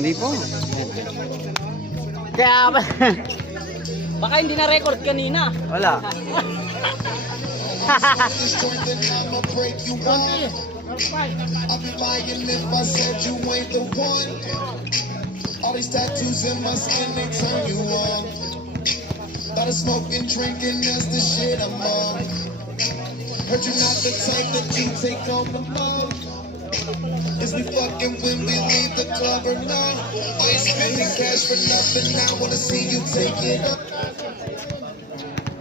Hindi po. Kaya Baka hindi na record kanina. wala. I'll be lying if I said you ain't the one. All these tattoos in my skin, they turn you on. Started smoking, drinking, that's the shit I'm on. Heard you not the type that you take on the mug. Is we fucking when we leave the club or not? I ain't spending cash for nothing, I wanna see you take it up.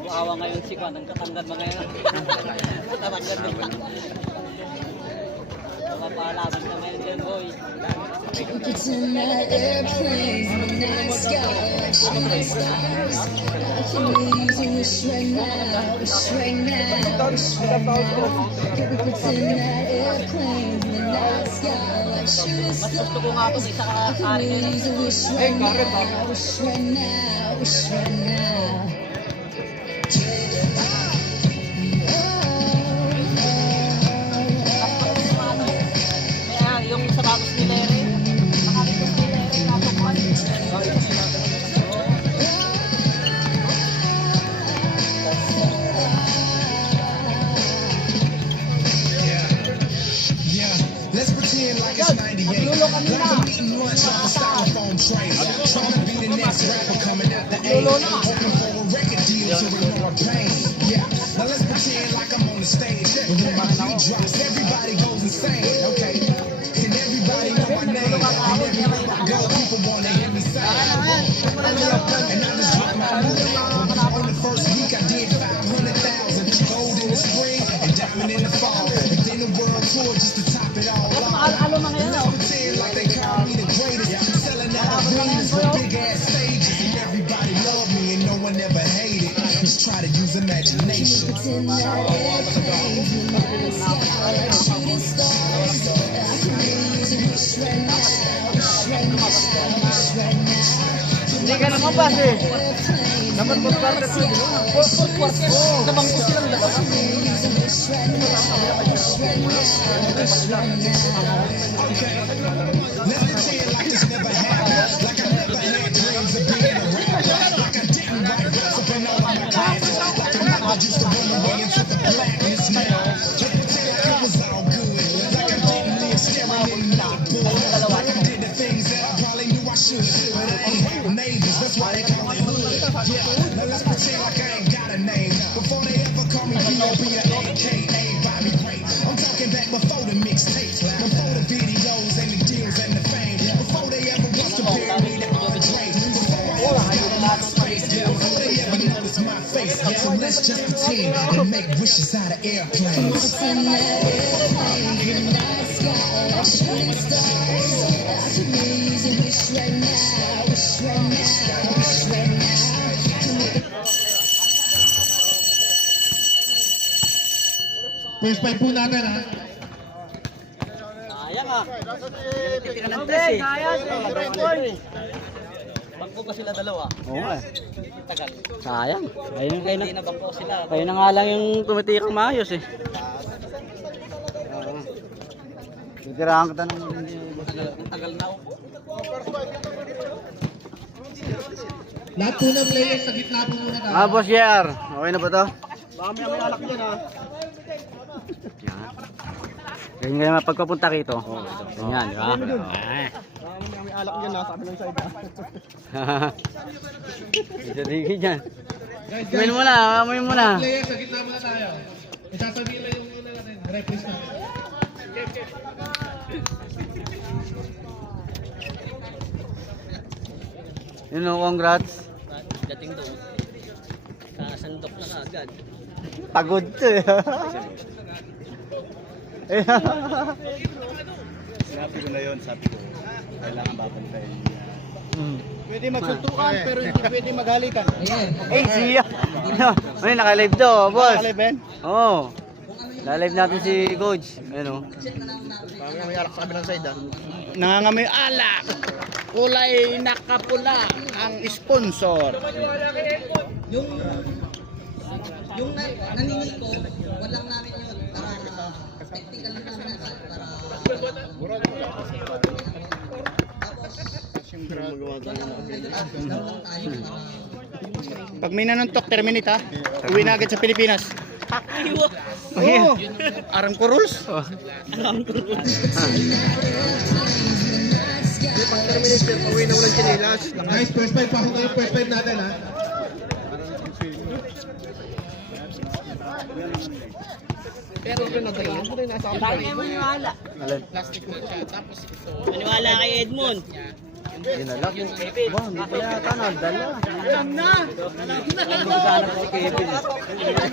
Awa ngayon si Kwan, ang katanggal mga yan. Katanggal naman. Mapalaban ka ngayon dyan, boy. Pretend that airplanes in the night sky like shooting stars. I can use a wish right now, wish right now, wish right now. Can we pretend that airplanes in the night sky like shooting Mas stars? gusto ko nga ito isa I ka can use a wish right now, wish right now, wish right now. Kaya yung sapatos ni Larry, nakalitos ni Larry, natukuhan. Yeah, let's pretend like it's 98. Like I'm eating lunch off a styrofoam tray. Trying to be the next rapper coming out the A. Hoping for a record deal to ignore pain. Yeah, now let's pretend like I'm on the stage. When my beat drops, everybody goes insane. Okay, and everybody know my name. And everywhere I go, people wanna hear me sing. And I just dropped my movie. On the first week, I did 500,000. Gold in the spring and diamond in the fall. And then the world tour just to top it all off. Alo mga yan, oh. Pretend like they call me the greatest. Selling out arenas with big ass stages. And everybody love me and no one ever hated. Just try to use imagination. Pretend that airplanes in the night sky like shooting stars. I can use a wish right now, wish right now, wish right now. Hindi ka naman pas eh. Naman mo pa rin. Nabangko silang dalawa. Let's pretend like this never happened. Like I never had dreams of being a rapper. Like I didn't write raps up in all of my classes. Like I never used to run away into the blackness now. Let's pretend like it was all good. Like I didn't live staring in the bull. Like I did the things that I probably knew I should. But I ain't have neighbors, that's why they call it hood. Yeah, now let's pretend like I ain't got a name. Before they ever call me B.O.B. or AKA Bobby Ray. I'm talking back before the mixtapes. Before the videos and the deals and the fame. Before they ever was comparing me to Andre. Before I ever got my space. Before they ever noticed my face. So let's just pretend and make wishes out of airplanes. Pretend that airplanes in the night sky like shooting stars. I can use a wish right now, wish right now, wish right now. First five po natin ha. Sayang ah. Hindi ka ng tres eh. Bangko pa sila dalawa. Oo nga. Tagal. Sayang. Ayun kayo na. Hindi na bangko sila. Kayo na nga lang yung tumitikang maayos eh. Oo. Titirahan kita ng Ang tagal na upo. Lahat po ng players sa gitna po muna tayo. Boss Yer. Okay na ba to? Baka may alak dyan ah. Yan. Ganyan kayo mapagpapunta rito. Ganyan, di ba? May alak dyan ah. Sabi ng side ah. Isa digi dyan. Amoy mo na, amoy mo na. Players sa gitna muna tayo. Isasabihin lang yung muna natin. Replace na. Yun o, congrats. Dating doon. Kasandok na agad. Pagod to eh. Sinabi ko na yun, sabi ko, kailangan babantayin niya. Pwede magsuntukan pero hindi pwede maghalikan. Eh, siya. Ano, naka-live to, boss. Ben? Oo. Naka-live natin si Coach. Ano? May alak sa kabilang side ah. Nangangamoy alak. Kulay nakapula ang sponsor. Yung naniniko, walang namin yun. Technical lang namin para... Tapos, Pag may nanuntok, terminate ha. Uwi na agad sa Pilipinas. Oo. Aramco rules. Guys, first fight, pasok kayo, first fight natin ha. Maniwala kay Edmond. Dinala ko. Ba, hindi pa yata nadala.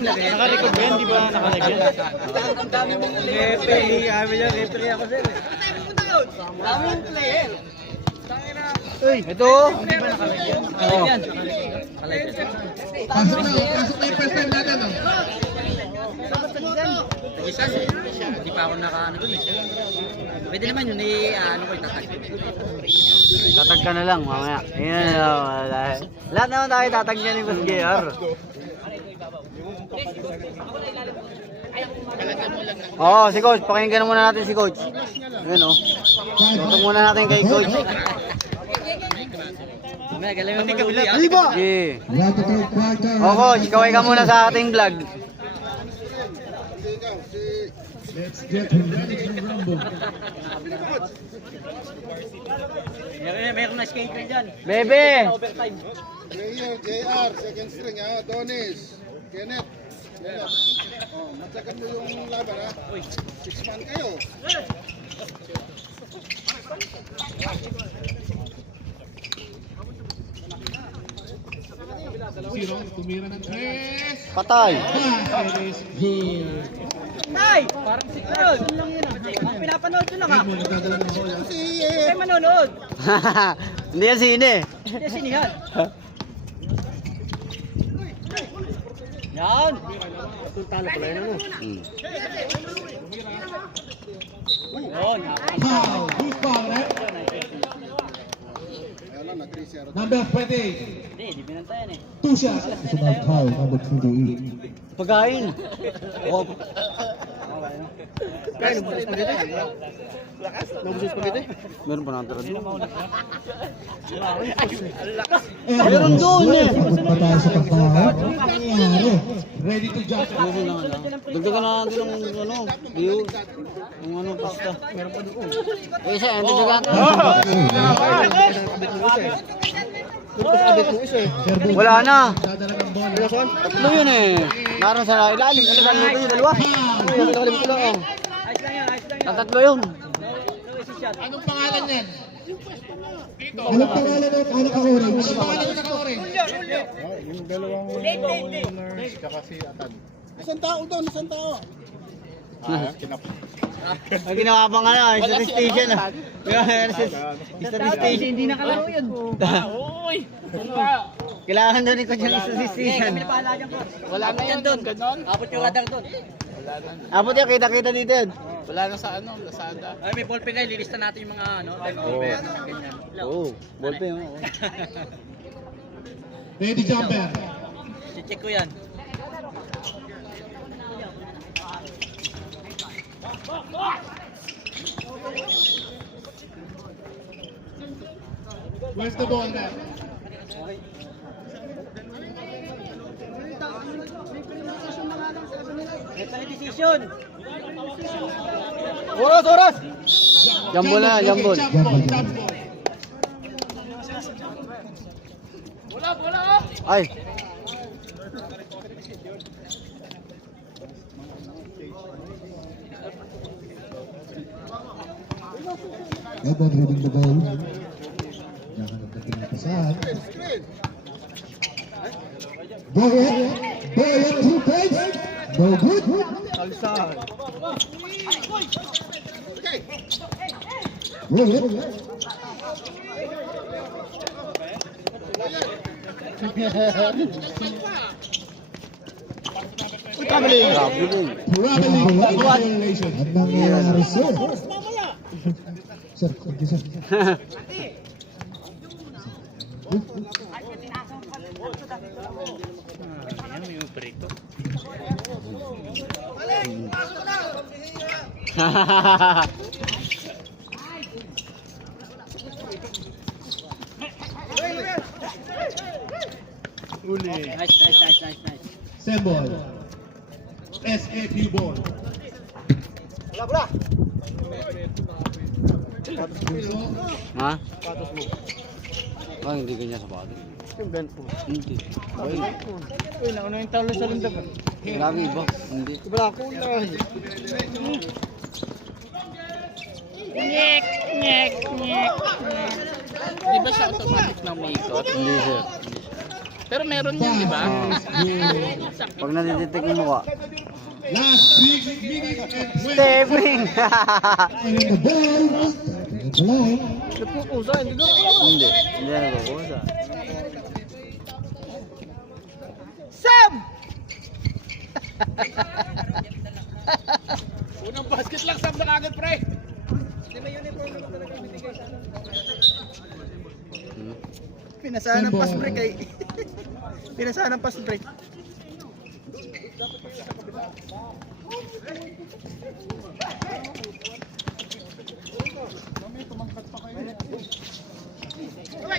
Nakarecord ba yan? Di ba nakalagyan? Referee, kami niya, referee ako sir. Daming player. Ito. Di ba nakalagyan? Nakalagyan. Pasok na yung first fight natin ha. Hindi pa ako nakaano dun eh. Pwede naman yun ano ko itatag. Tatag ka na lang mamaya. Ayan, lahat naman tayo tatag niya ni Boss JR. Oo, si Coach. Pakinggan muna natin si Coach. Ayan o. Tutong muna natin kay Coach. Mamaya galing mo mag-uli ah. Sige. Round the third quarter. O Coach, kaway ka muna sa ating vlog. Let's get ready to rumble. Mayroon na skater dyan. Bebe! Overtime. JR, second string ha, Donis, Kenneth. Oh, matsakan mo yung laban ha. 6 man kayo. Zero, tumira ng tres. Patay! It is good. Ay! Parang si Carol. Pinapanood ko lang ha. Mo nagdadala ng bola. Kaya manonood. Hindi yan sine. Hindi sinihan. Yan. Hmm. Yun. Foul. Who's foul, right? Kaya lang, nag-3-0. Number 20. Hindi binantayan eh. 2 shots. It's about foul, number 28. Pagkain. Oh. Meron pa natira doon. Meron doon eh. Abot pa tayo sa pagkahawak. Nangyari. Ready to jump. Dagdagan na natin ng ano, view. Yung ano, pasta. Eh, isa, ang dagdagan. Wala na. Dadala ng bola. Tatlo yun eh. Naroon sa ilalim. Ano ba yung dalawa? Ayos lang yan, ayos lang yan. Tatlo yun. Anong pangalan niyan? Anong pangalan ng naka-orange? Anong pangalan ng naka-orange? Yung dalawang owners, kaka si Atan. Isang tao doon, isang tao. Ang ginawa pa nga na, statistician ah. Statistician, hindi nakalaro yun. Kailangan doon ikaw yung statistician. Kami na pahala dyan ko. Wala na yan doon. Abot yung radar doon. Abot yan, kita-kita dito yan. Wala na sa ano, Lazada. Ay, may ballpen kayo. Lilista natin yung mga ano. Over. Ganyan. Oo, ballpen yun. Ready jumper. I-check ko yan. Where's the ball there? Ito na decision. Oras, oras! Jambol na, jambol. Ay. Edmond reading the ball. Nahanap na pinapasahan. Ball on 2 points. No good. Roll it. Traveling. Traveling violation. Ang nangyayari, sir. Sir, thank you, sir. Nice. Send ball. SAP ball. Bunso. Ha? Hindi ganyan sa body. Hindi. Uy, nauna yung talo sa lundag. Lagi ba? Hindi. Di ba siya automatic na may ikot? Hindi sir. Pero meron yun, di ba? Pag nadidetect yung mukha. Last 6 minutes and 20. Stepping! And the ball. Hindi. Hindi na nagkukusa. Sam! Unang basket lang, Sam na agad, pre. Pinasahan ng pass break ay. Pinasahan ng pass break.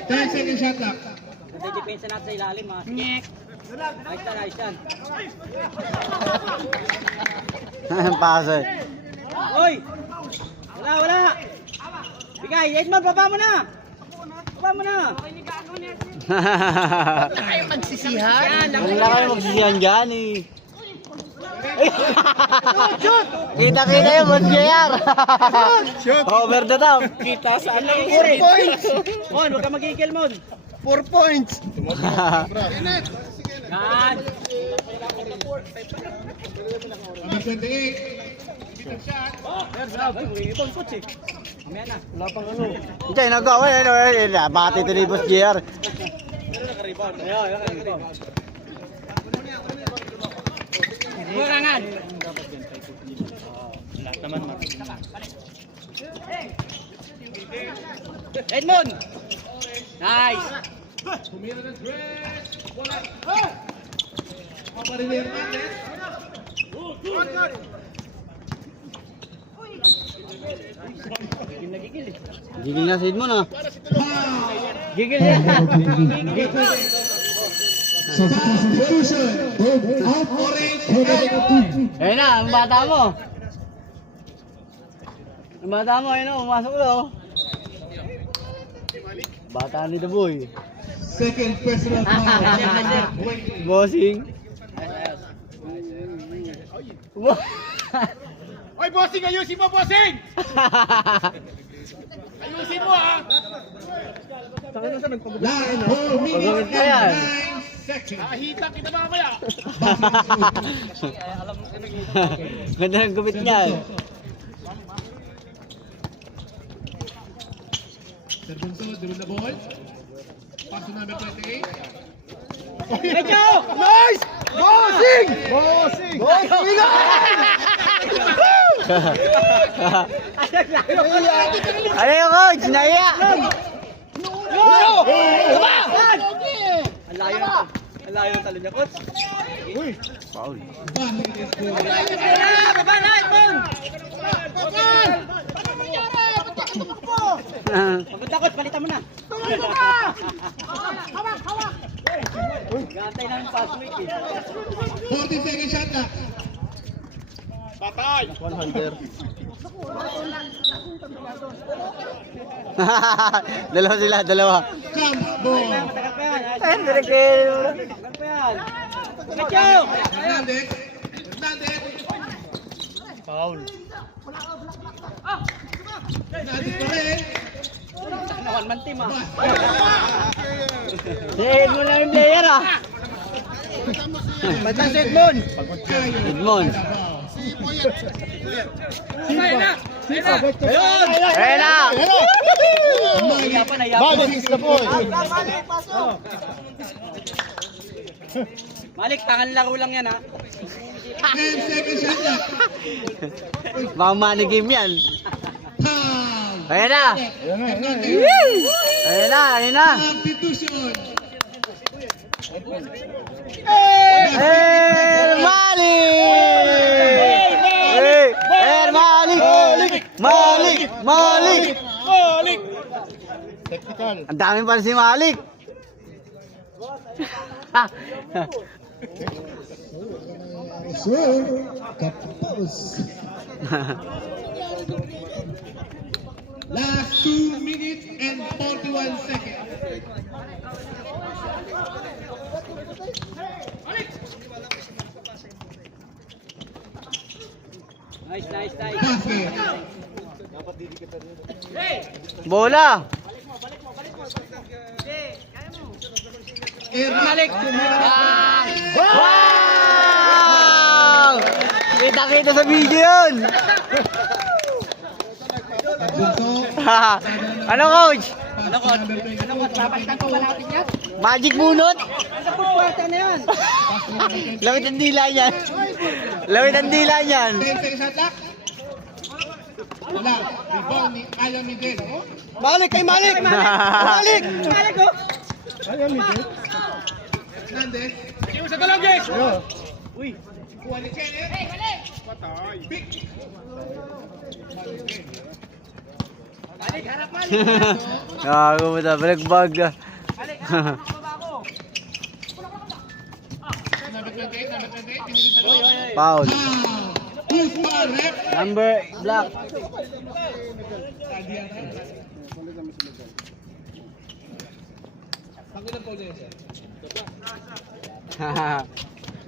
Ten second shot clock. Depensa natin sa ilalim, ha? Ayos yan. Pase. Uy! Wala! Bigay, Edmond, baba mo na! Magsisihan. Wala kayo magsisiyan dyan eh. Kita yung good JR. Over the top. Kita saan lang 4 points. Mon, huwag ka magigil, Mon. 4 points. Yan! Number 28. Ibon, coach eh. Mamaya na. Wala pang ano. Hindi, nagawa. Bati ito ni Boss JR. Burangan! Edmond! Nice! Gigil na si Edmond ah. Gigil yan! Substitution. Out orange. Ayun na, ang bata mo. Ang bata mo, ayun o, pumasok na o. Bata ni The Boy. Second personal foul. Bossing. Oy, bossing, ayusin mo, bossing! Ayusin mo, ha? Last 4 minutes Pagawin ka yan. and 9 seconds. Ahita kita mamaya. Ganda ng gupit niya. Sir Bunso, dribble the ball. Pass to number 28. Medyo! Nice! Bossing! Bossing! Ano yung coach? Naya! Ang layo ng talo niya, coach. Foul. 1 minute score. Baba na, Edmond! Pagod coach, palitan mo na. Gantay na ng pass week eh. 14 second shot clock. Patay! Dalawa sila, dalawa. Jump ball. Matagal pa yan. Hindi kayo. Matagal pa yan. Medyo! Hernandez. Hernandez. Foul. Hernandez pa rin. One man team ah. Sihid mo lang yung player ah. Ba't si Edmond? Edmond. Ayun na! Ayun na! Yapan. Bagay is the boy. Malik, tangan laro lang yan ha. 10 second shot clock. Mga money game yan. Foul. Ayun na! Hernandez. Ayun na, ayun na! Substitution. Malik! Technical. Ang dami pa si Malik! Sir, kapos. Last 2 minutes and 41 seconds. Nice. Basket. Bola! Malik. Wow! Kita sa video yun! Ano coach? Magic bunot? Lawit ang dila yan. Lawit ang dila yan. 10 seconds shot clock. Wala. Rebound ni Alamidel. Malik kay Malik! Malik! Hernandez. Sa dalawang guys! Kuha ni Kenneth. Pick. Gago mo na, balagbag. Number 28. Pinili sa loob. Foul. Who's foul, ref? Number black.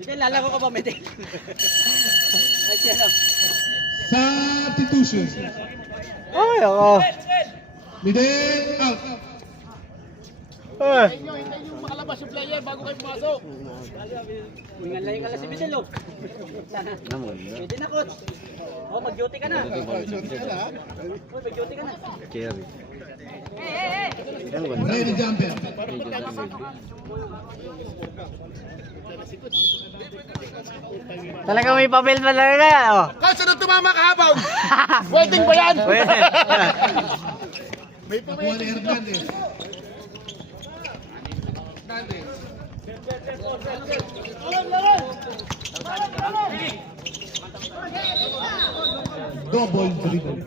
Miguel, lalako ka ba, Miguel? Substitution. Ay, ako. Midel out. Ay. Hingal si Miguel, oh. Pwede na, coach. Oh, mag-duty ka na. Mag-duty ka na. Cherry. Ready jumper. Talaga may papel pa talaga. Oh. Coach, ano tumama kahapon? Waiting ba yan? Kuha ni Hernandez. Double dribble.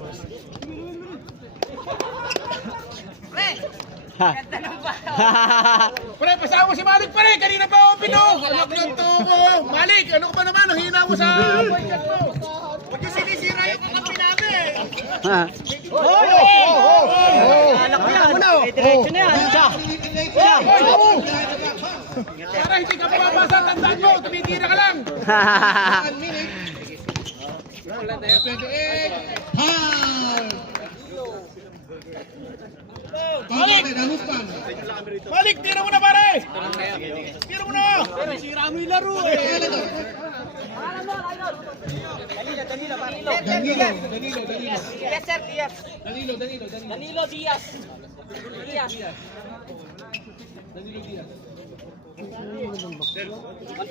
Pre, pasama mo si Malik pare. Kanina pa ako pinog. Anak ng toko. Malik, ano ka ba naman? Ang hina mo sa boycott mo. Huwag yung sinisira yung kakampi namin. Anak mo yan. Diretso na yan. Para hindi ka mababasa, tandaan mo. Tumitira ka lang. 1 minute. 28. Foul. Malik! Malik, tira mo na pare. Tira mo na. Sira mo yung laro eh. Danilo. Yes, sir. Yes. Danilo Diaz.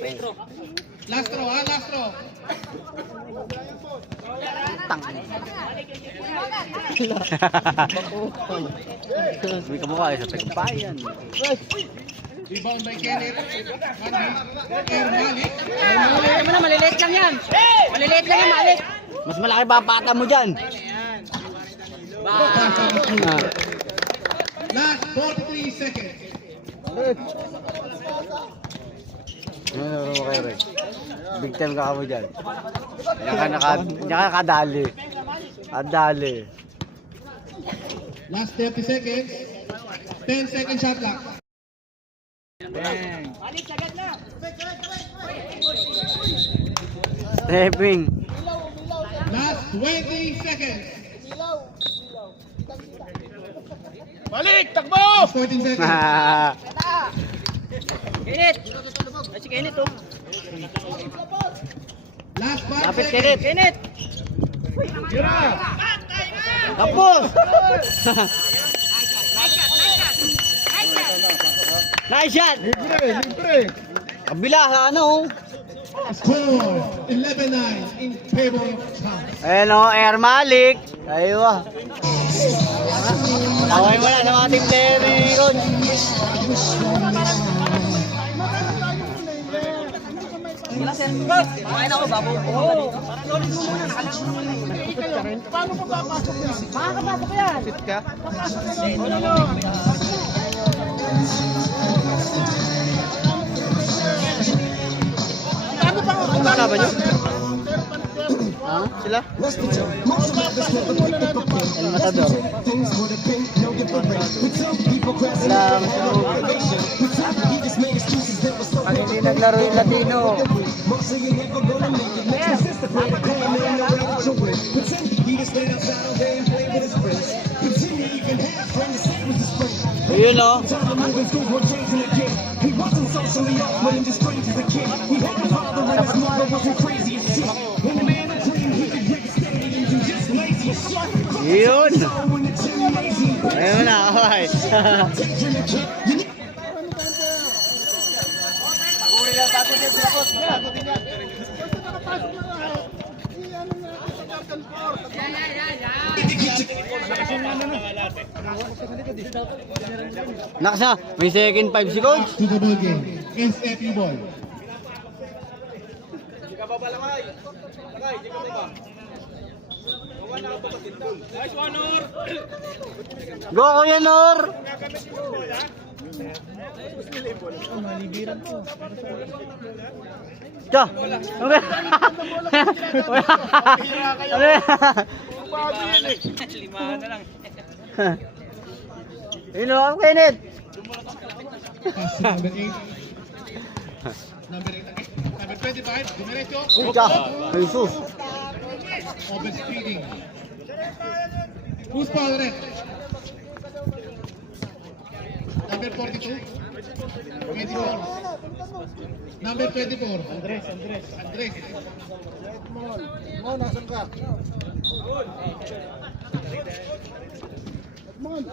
Pedro. Last row, last row. May kamukha sa Tagbayan. Rebound by Kenneth. Air Malik. Maliliit lang yan. Maliliit lang yan, Malik. Mas malaki pa pata mo dyan. Last 43 seconds. Ano mo kayo rin? Big time ka mo dyan. Yan ka kadali. Kadali. Last 30 seconds. 10 second shot clock. Stepping. Last 20 seconds. Malik, takbo. Last 14 seconds. Kenneth. Ay, si Kenneth, oh. Last 5 Lapit seconds. Kenneth. Tira. Kapos! Nice shot! Libre. Kabila sa ano? Score 11-9 in favor of Chance. Ayan o, Air Malik. Aywa. Away mo na sa mga team player ni Ron. Kumain ako, babo. Oo. Parang lolit mo muna. Nakalang mo muna. Paano mo papasok yan? Makakapasok yan. Fit ka? Papasok yan. Kasama nyo? Ha? Sila? El Matador. Lang. Pag hindi naglaro yung Latino. Ayun o. Yun. Ayun na, okay. Naksa, may second 5 seconds. To the ball game. SFU ball. Go, Kuya Nor! Ka! Okay. Lima na lang. Ayun o, Kenneth! Pass to number 8. Number 8. Number 25. Dumiretso. Uy, ka! Jesus! Overspeeding. Who's foul red? Number 42. 24. Number 24. Andres. Mo, nasan ka? Mon.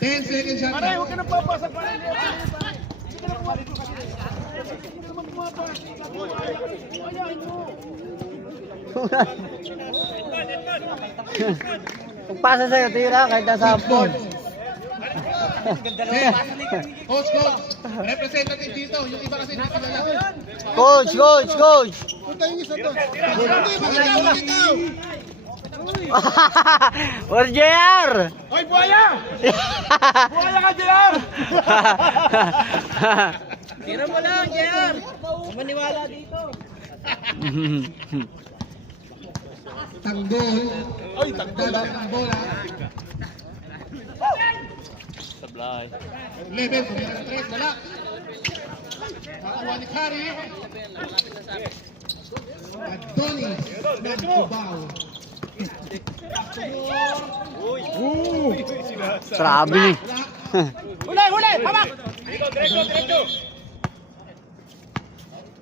10 seconds shot. Aray, huwag ka na papasok pa rin. Pagpasa sa'yo, tira kahit nasa hapon. Coach, representative dito. Yung iba kasi hindi kilala. Coach! Punta yung isa to. Hindi, magitaw. Or JR! Hoy, buhaya! Buhaya ka, JR! Tira mo lang, JR. Maniwala dito. Tanggol. Ay, tanggol. Tanggol, ha? Sablay. Level, kumira ng 3, wala. Nakakuha ni Kari. Adonis ng Cubao. Grabe ni. Huli! Hamak!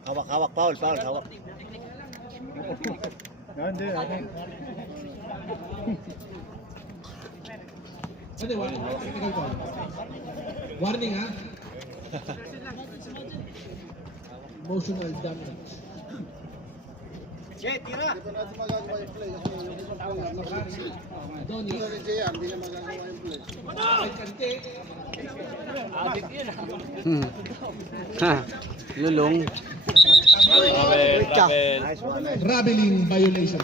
Hawak, foul, hawak. Ano, technical call. Warning, ha? Emotional damage. Tira! Dito natin magagawa yung play kasi Adonis. Ito rin JR, hindi na magagawa yung play. Ay, kante. Lulong. Nice one. Traveling violation.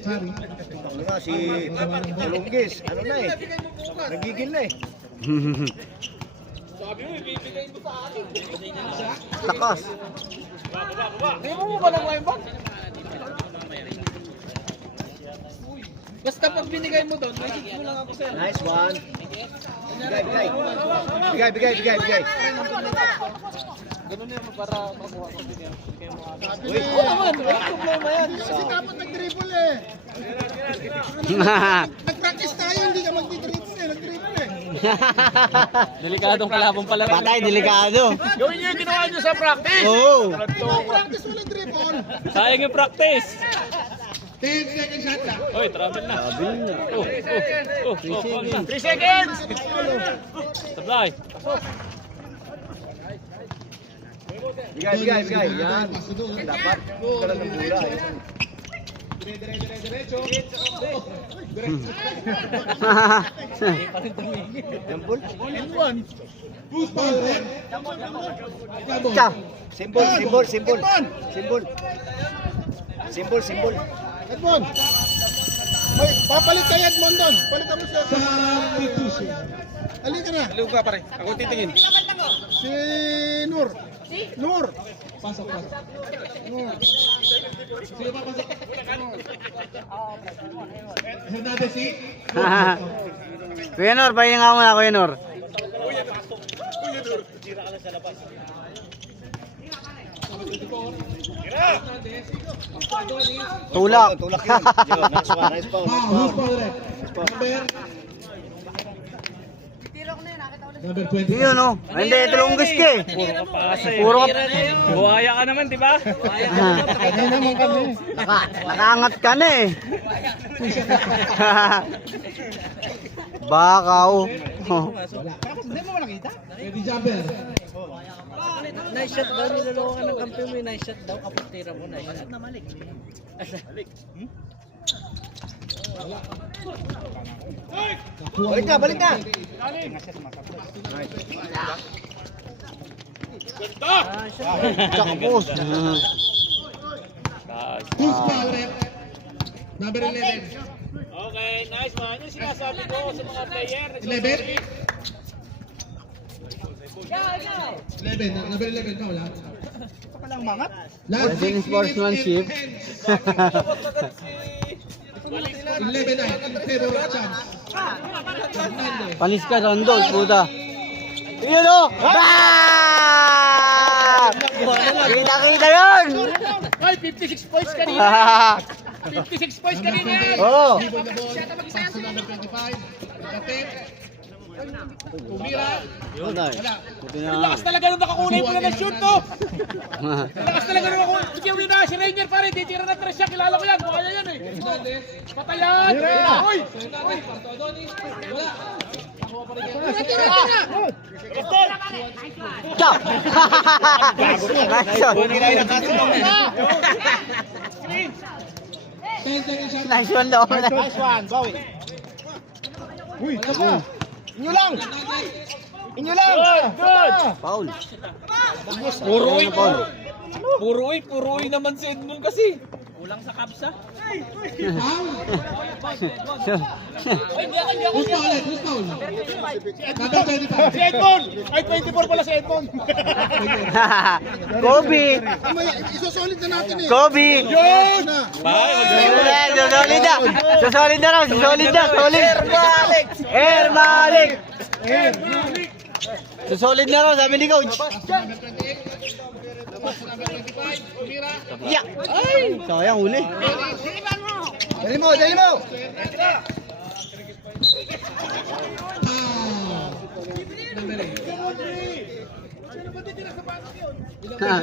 Kari. Ano na, si Lunggis, ano na eh. Nagigil na eh. Takas. Basta pag binigay mo doon, may mo lang ako sir. Nice one. Bigay. Ganun yan para makuha ko din yan. Uy, Oo naman, walang problema yan. Kasi dapat nag-dribble eh. Nag-practice tayo, hindi ka mag-dribble eh. Nag-dribble eh. Delikadong kalabang pala rin. Patay, delikado. Gawin niyo yung ginawa niyo sa practice! Oo. Practice mo nag-dribble. Sayang yung practice. 10 seconds shot lang. Oy, travel na. Sabi na. Foul na. 3 seconds! Sablay. bigay. Yan. Dapat. Kalan ng bola. Who's ball, Red? Cha. Symbol. Symbol. Edmond. Ay, papalit kay Edmond doon. Palitan mo siya. Substitution. Halika na. Halika pare, ako titingin. Si Nur. Nur. Pasok. Nur. Sino pa pasok? Hernandez, si? Kuya Nor, pahinga nga muna, Kuya Nor. Tulak. Tulak yun. Nice foul. Who's ball, Red? Number 20. Yun o. Hindi, tulunggis ka eh. Puro ka. Buhaya ka naman, di ba? Nakaangat ka na eh. Bakaw. Ready jumper. Nice shot daw, niloloko ka ng kampi mo. Nice shot daw, kapag tira mo. Nice shot. Balik na. Takbos. Who's ball, Red? Number 11. Okay, nice man. Yung sinasabi ko sa mga player. 11. 11. Number 11 pa, wala? Last Pwedeng 6 sportsmanship. minutes and 11 ay in favor of Champs. Hernandez. Panis ka, Rondol, puta. Yun o! Ah! Kita yun! Ay, 56 points kanina. 56 points kanina yan. Oo. Number 25. Kapit. Tumira. Yun ay. Buti na. Lakas talaga nung nakakulay mo na ng shoot to. Lakas talaga nung ako. Sige ulit na si Ranger pare. Titira na tres siya. Kilala ko yan. Mukha yan eh. Patayan. Uy. Chop! Nice shot. 10 seconds shot. Nice one daw. one, Bowie. Uy, tama. Inyo lang. Foul. Puro Ano, foul? Puro naman si Edmond kasi. Kulang sa kapsa. Who's foul? Who's foul? Number 25. Si Edmond. Ay, 24 pala si Edmond. Kobe! Mamaya, isusolid na natin eh. Kobe! Yun. Na. Susolid na! Susolid na raw! Susolid na! Solid! Air Malik! Susolid na raw, sabi ni Coach. Yeah! Ay! Sayang huli. Dali mo! Number 8. Ha.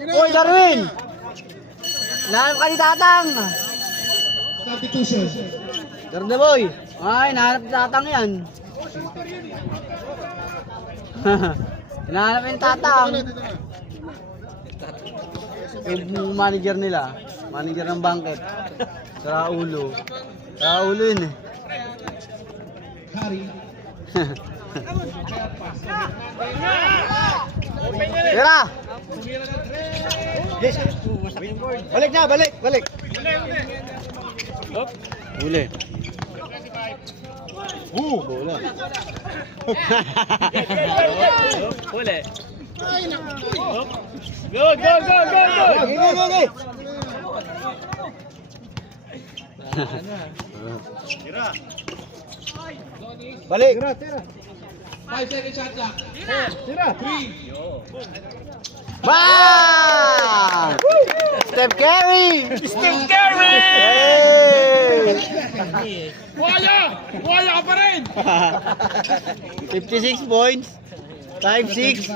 Uy, Darwin! Nahanap ka ni Tatang! Substitution. Darwin na boy! Ay, nahanap ni Tatang yan. Nahanap ni Tatang. Yung manager nila. Manager ng bangket. Sa ulo. Sa ulo yun eh. Harry. Tira! Balik na, balik! Uli. Bola. Huli. Go. Gigi! Balik! 5 seconds shot clock. 3. Bang! Steph Curry! Hey! Wala ka pa rin. 56 points. 5-6.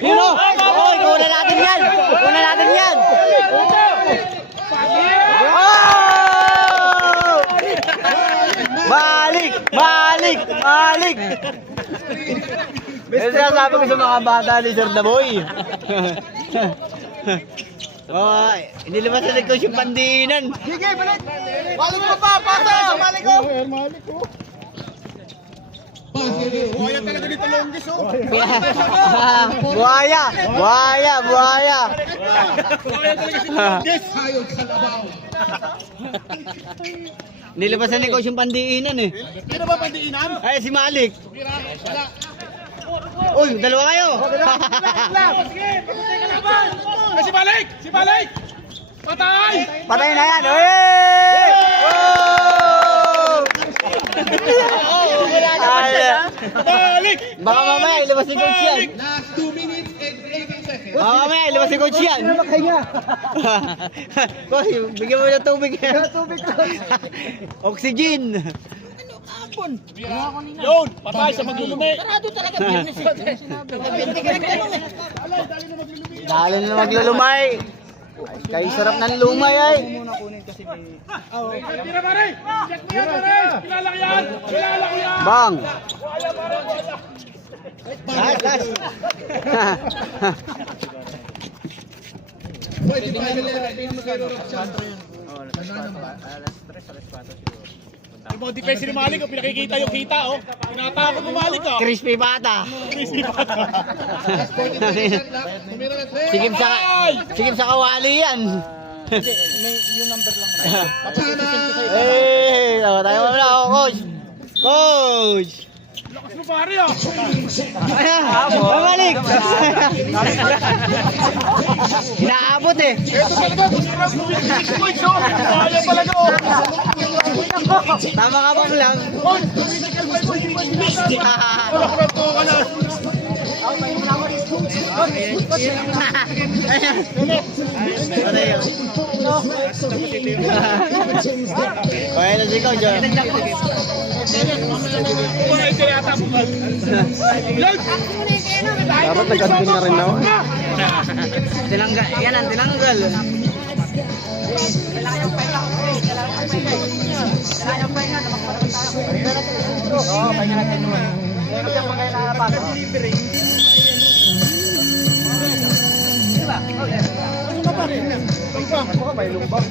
Hero! Oy, kuna natin yan! Oh! Balik! Ito sabi ko sa mga bata ni Sir Daboy. Oh, inilabas sa likod yung pandiinan. Sige, balik! Balik mo pa! Pasa! Balik ko! Buhaya talaga dito Longgis oh. Buhaya! Buhaya! Buhaya! Hayop sa labaw. Nilabas sa likod yung pandiinan eh. Sino ba pandiinan? Ay, si Malik. Wala. Uy, dalawa kayo. Sige, patay ka laban! Si Balik! Si Balik! Patay! Patay na yan. Uy! Balik! Baka mamaya ilabas ni Coach yan. Last 2 minutes and 18 seconds. Baka mamaya ilabas ni Coach yan. Coach, bigyan mo ng tubig. Oxygen. Yun! Patay sa maglulumi! Dahil na maglulumay. Kay sarap ng lumay ay. Tira pare! Check mo yan pare! Kilala ko yan! Kilala ko yan! Bang. Last. 25-11. Yung mga defense ni Malik, pinakikita yung kita oh. Tinatakot mo Malik oh. Crispy bata. Crispy bata. Sigim sa kawali yan. Eh, tayo muna ako, Coach. Coach. Lakas mo pare oh. Ayan, bumalik. Inaabot eh. Ito talaga, masarap mo yung 6 points oh. Kaya talaga oh. Tama ka pa lang. Oh, critical 5 points yung pagkakita. Wala ko lang to ka na. Okay, let's go, John. Dapat nag-admin na rin ako. Tinanggal, yan ang tinanggal. Kunwari Back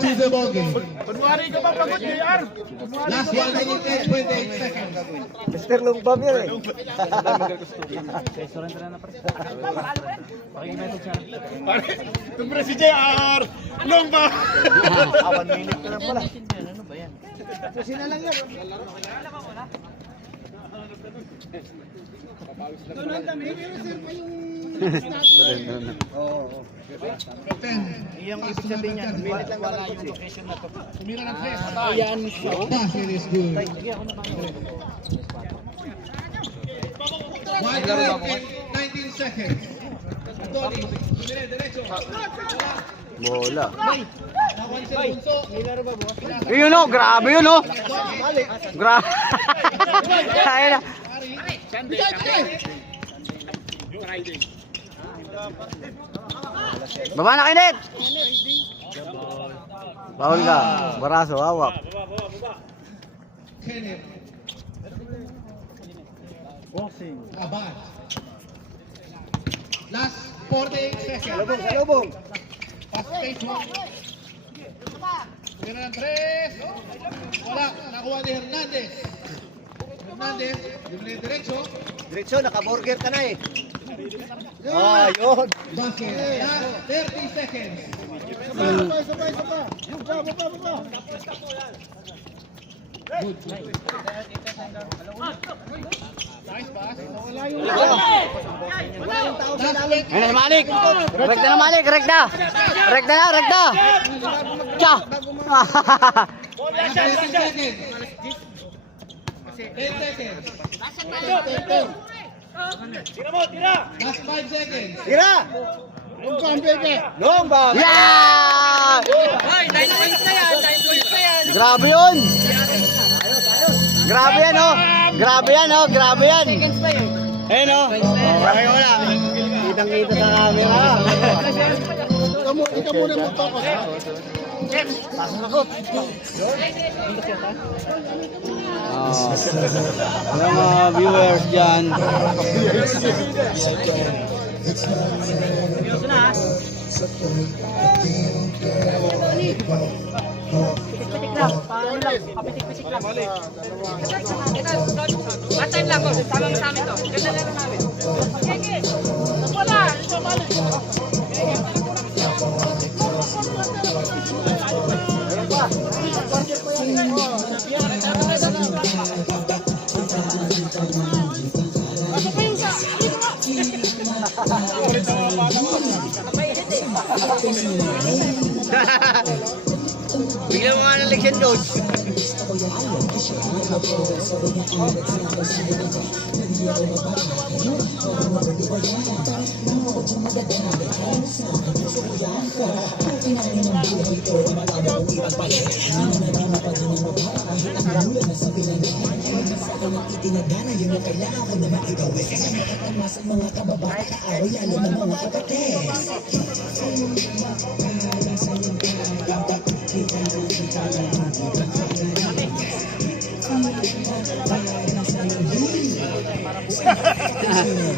to the ballgame. ka ba pagod, JR? Last 1 minute and 28 seconds. Mr. Lumbam yan eh. Pare, tumbre si JR! Long ba? 1 minute ka na pala. Yung ibig sabihin niya, minute lang wala yung location na to. Tumira ng press. Ayan. Pass it is good. 1 minute and 19 seconds. Tony, diretso. Bola. Yun o, grabe yun o. Grabe. Ayun na. Baba na kinit. Bawal ka. Baraso, hawak. Kenneth. Abad. Last 48 seconds. Salubong. Pass space 1. Tumira ng 3. Wala. Nakuha ni Hernandez. Hernandez. Diretso. Diretso, naka-burger ka na eh. Ah, yun. Basket. Last 30 seconds. Good. Nice pass. Ayun na, Malik. Rekta na, Malik. Rekta. Rekta na, rekta. Tsa. 10 seconds. 10 seconds. Last 5 seconds. Tira! Long ba? Yeah! Hoy, 9 points na yan. 9 points na yan. Grabe yun. Grabe yan oh. Grabe yan oh. Grabe yan. Ayun oh. Okay ko na. Kitang-kita sa camera. Ikaw muna mag-focus ha. Mga viewers dyan. Seryoso na ha. Pitik-pitik lang. Paano lang? Kapitik-pitik lang. One time lang, boss. Tama mo sa amin to. Ganda lang namin. Sige. Wala. Ito mali. Bigla mo nga ng leksyon, coach.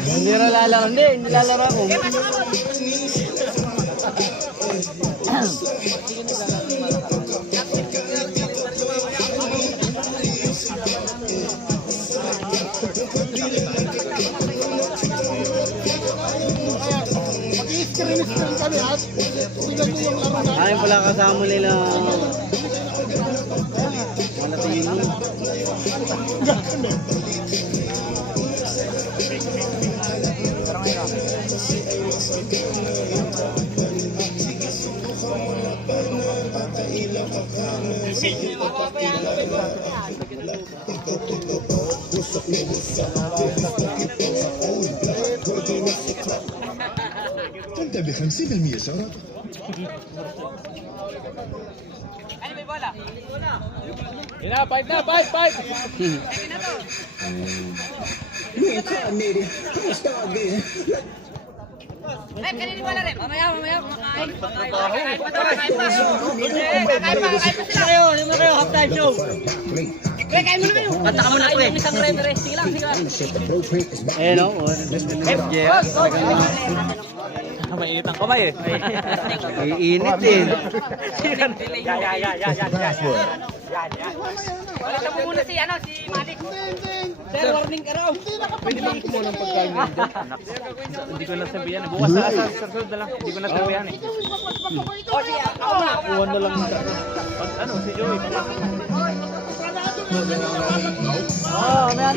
Hindi rin lalaro. Hindi lalaro ako. Mag-i-screen kami ha. Tingnan mo yung laro na. Ayun pala kasama nila. Wala tingin mo. انت ب 50% سعرات. Ina, fight na, fight, fight. Ano kayo? Half-time show. Kanta ka muna ko eh. Isang referee. Sige lang, sige lang. Ayun o. FJ. Mainit ang kamay eh. Iinit eh. Wala na po muna si Malik. Sir, warning ka raw. Pwede ba mo ng pagkain dito? Hindi ko nasabihan. Bukas sa susunod na lang. Hindi ko nasabihan eh. Kuha na lang. Pag ano, si Joey. Oh, na.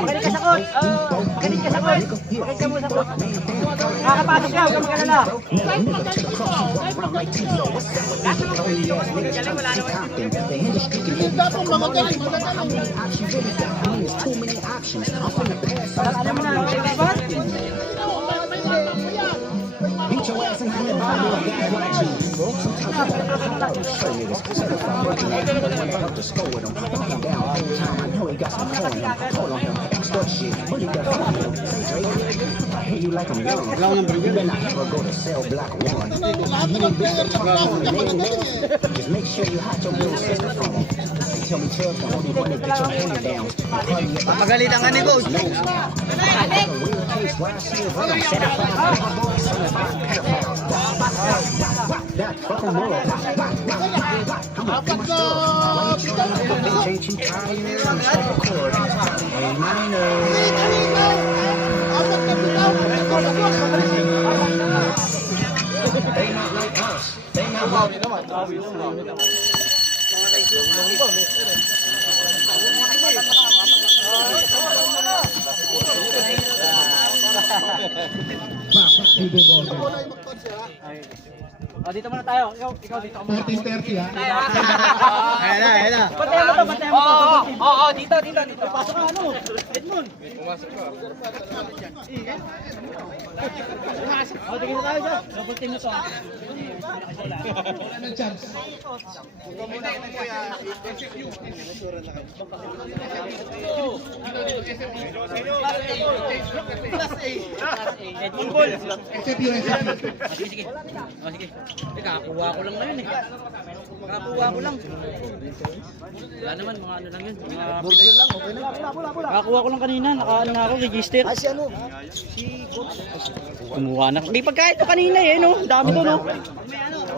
Magaling ka sa coach. Magaling ka sa coach. Magaling ka mo sa coach. Kakapasok ka, huwag kang mag-alala. Dapat mamagaling. Alam mo na, dapat? Beat your ass and hand it by me, guys like you. Sometimes I gotta show you this. Up to score with him. Down every time. I know he got some coin. Hold on him. Start shit. But he got I hear you like I'm young. You better not ever go to cell block 1. You ain't bitch that talk on the name there. Just make sure you hide your little sister from him. Tell me Chubb's the only one that get your hand down. Papagalitan ka ni coach. Apat na O, dito muna tayo. Ikaw dito ka muna. 14:30 ha. Ayun na. Bantayan mo to. Oo, dito. Pasok ka, ano? Edmond. O, tingin na tayo dyan. Double team na to. Edmond Ball. SFU. Sige. Teka, kuha ko lang ngayon eh. Nakakuha ko lang. Wala naman, mga ano lang yun. Burger lang, okay na. Nakakuha ko lang kanina, nakaano na ako, register. Ah, si ano? Si Coach. Kumuha na. Hindi pagkain to kanina eh, no? Dami to, no?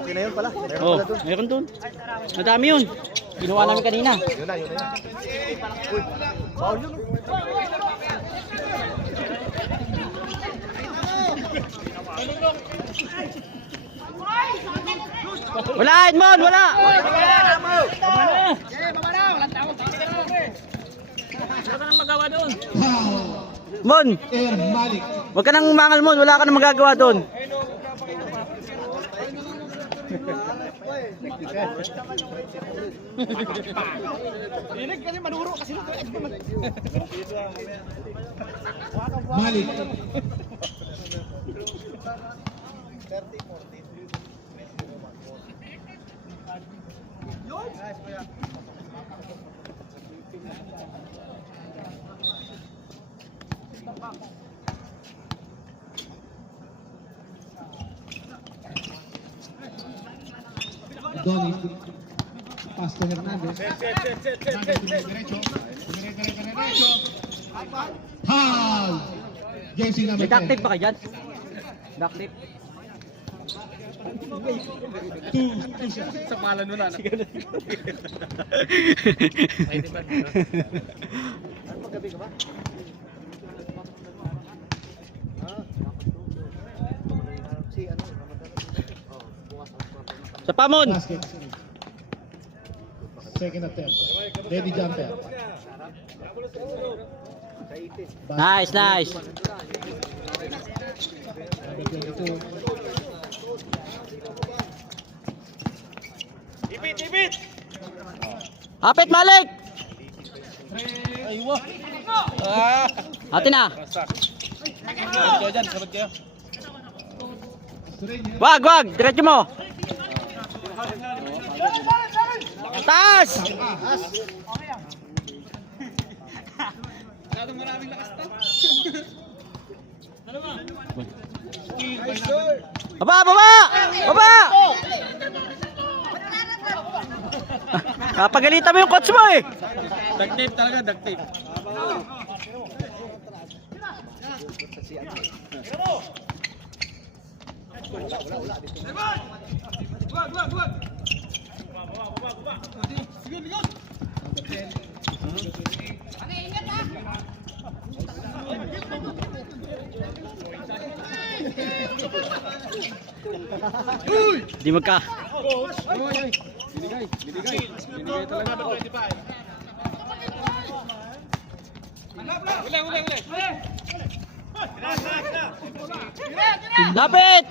Okay na yun pala. Meron Oh, pala doon. meron dun. Madami yun. Ginawa namin kanina. Yun na. Uy, bawal yun. Wala, Edmond, wala! Mon! Huwag ka nang umangal, Mon. Wala ka nang magagawa doon. Malik. Donny. Pastor Hernandez. Hal! Jersey number May duct 10. tape ba kayo dyan? Duct tape? Sa palan mo na. Sa Pamon! Basket. Second attempt. Ready jumper. Nice, nice. Number 22. Hapit, Malik! Atin na. Wag, wag! Diretso mo! Taas! Baba, baba! Baba! Kapagalitan mo yung coach mo eh! Duct tape talaga, duct tape. Di magka. Binigay talaga. Lapit!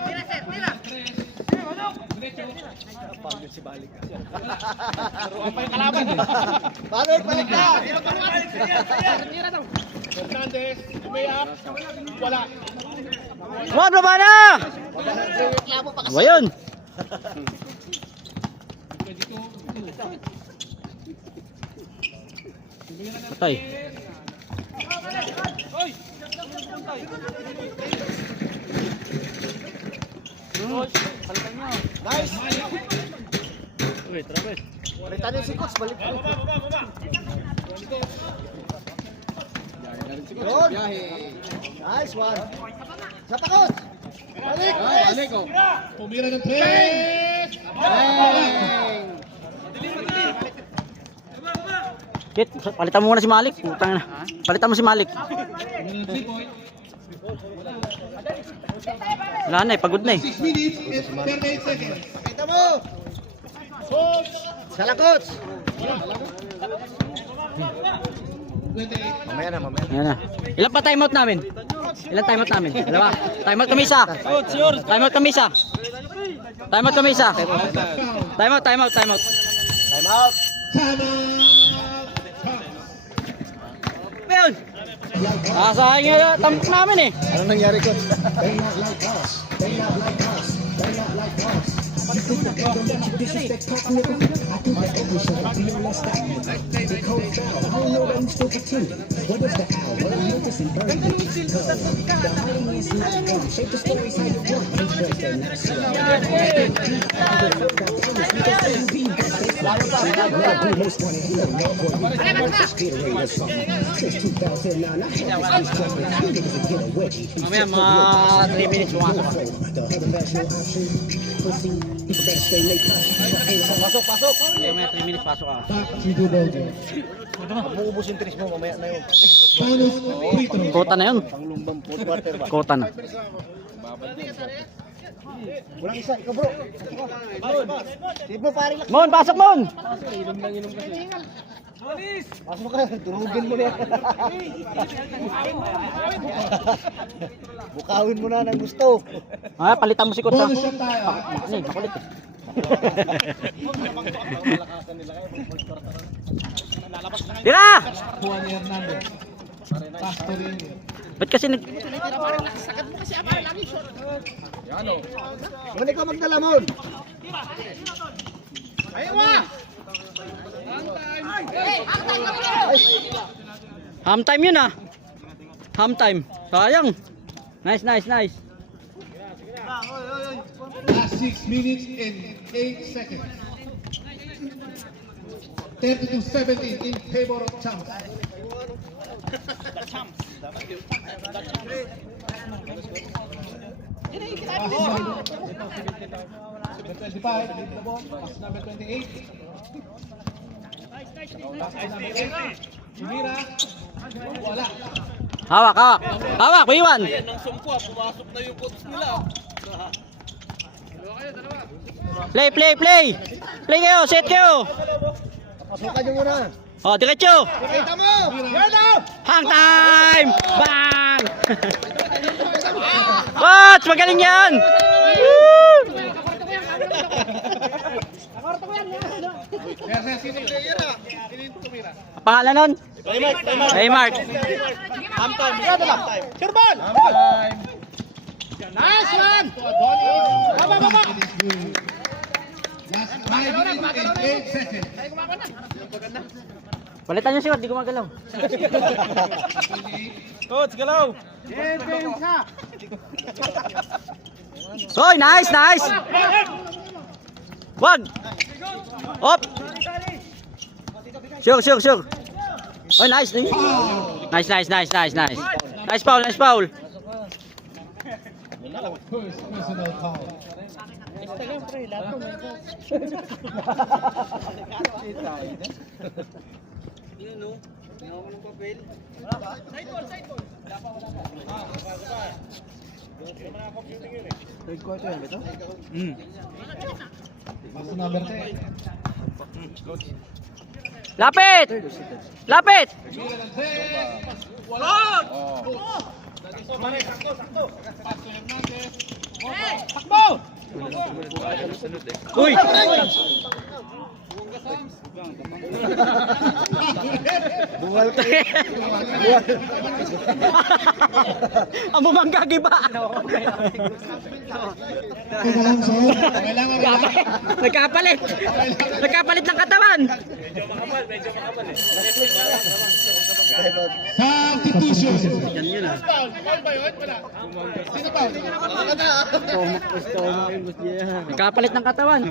Balik na! Hernandez, umiyak. Wala. Juan, baba na! Ba yun? Patay. Nice! Balitan niyo si Coach, balik. Good! Nice one! Sa pa, Coach! Balik! Balik ko. Pumira ng 3. Kit, palitan mo muna si Malik. Putang na. Palitan mo si Malik. Wala na eh, pagod na eh. 6 minutes and 38 seconds. Kita mo! Sala, Coach! Mamaya na, mamaya na. Ayan na. Ilan pa timeout namin? Ilan timeout namin? Dalawa. Timeout kami isa. Timeout kami isa. Timeout kami isa. Timeout, timeout, timeout. Time out! Time out. Ayun! Sayang yung tampok namin eh. Ano nangyari, Coach? They not like us. They not like us. They not like us. You think that they don't let you disrespect talk, nigga? I think that every show, you know, let's stop. The code fell. I don't know know that you still pretending. What is the hour? Memphis and Birmingham. The hiding is not fun. Shape the stories how you want. Make sure they're not slow. We most wanted to know what we want to Gatorade or something. Since 2009, I had this jumping. You niggas would get a wedgie. Mamaya mga 3 minutes pumasok ka. The other national option. Pussy. People better stay late. Pasok, pasok. Mamaya mga 3 minutes pasok ka. Maubos yung tris mo, mamaya na yun. Kota na yun. Panglumbang fourth quarter ba? Kota na. Walang isa, ikaw bro. Sige bro, pare lang. Mon, pasok Mon! Pasok ka, durugin mo na yan. Bukawin mo na ng gusto. Ah, palitan mo si Kota. Makulit eh. Tira! Ba't kasi nag... Kung ikaw magdala mo. Half time yun ah. Half time. Sayang. Nice, nice, nice. Last 6 minutes and 8 seconds. 30-17 in favor of Champs. Number 28. Chimira. Wala. Hawak, hawak. Hawak, Wiwan. Play, play, play. Play kayo, set kayo. Pasukan nyo muna. Oh, diretso. Kita mo! Yan o! Hang time! Bang! Coach, magaling yan! Woo! Ang pangalan nun? Mark. Surbal! Nice one! Baba, baba! Last 5 minutes and 8 seconds. Palitan nyo si Ward, di gumagalaw. Coach, galaw! Hoy, nice, nice! Wag! Op! Sure, sure, sure. Oh, nice. Nice, nice, nice, nice, nice. Nice foul, nice foul. First personal foul. Third quarter yan, ito? Pass number 10. Lapit! Lapit! Uy! Bungal ka. Ang bumanggagi ba? Nagkapalit! Nagkapalit ng katawan! Substitution. Yan yun ah. Nagkapalit ng katawan.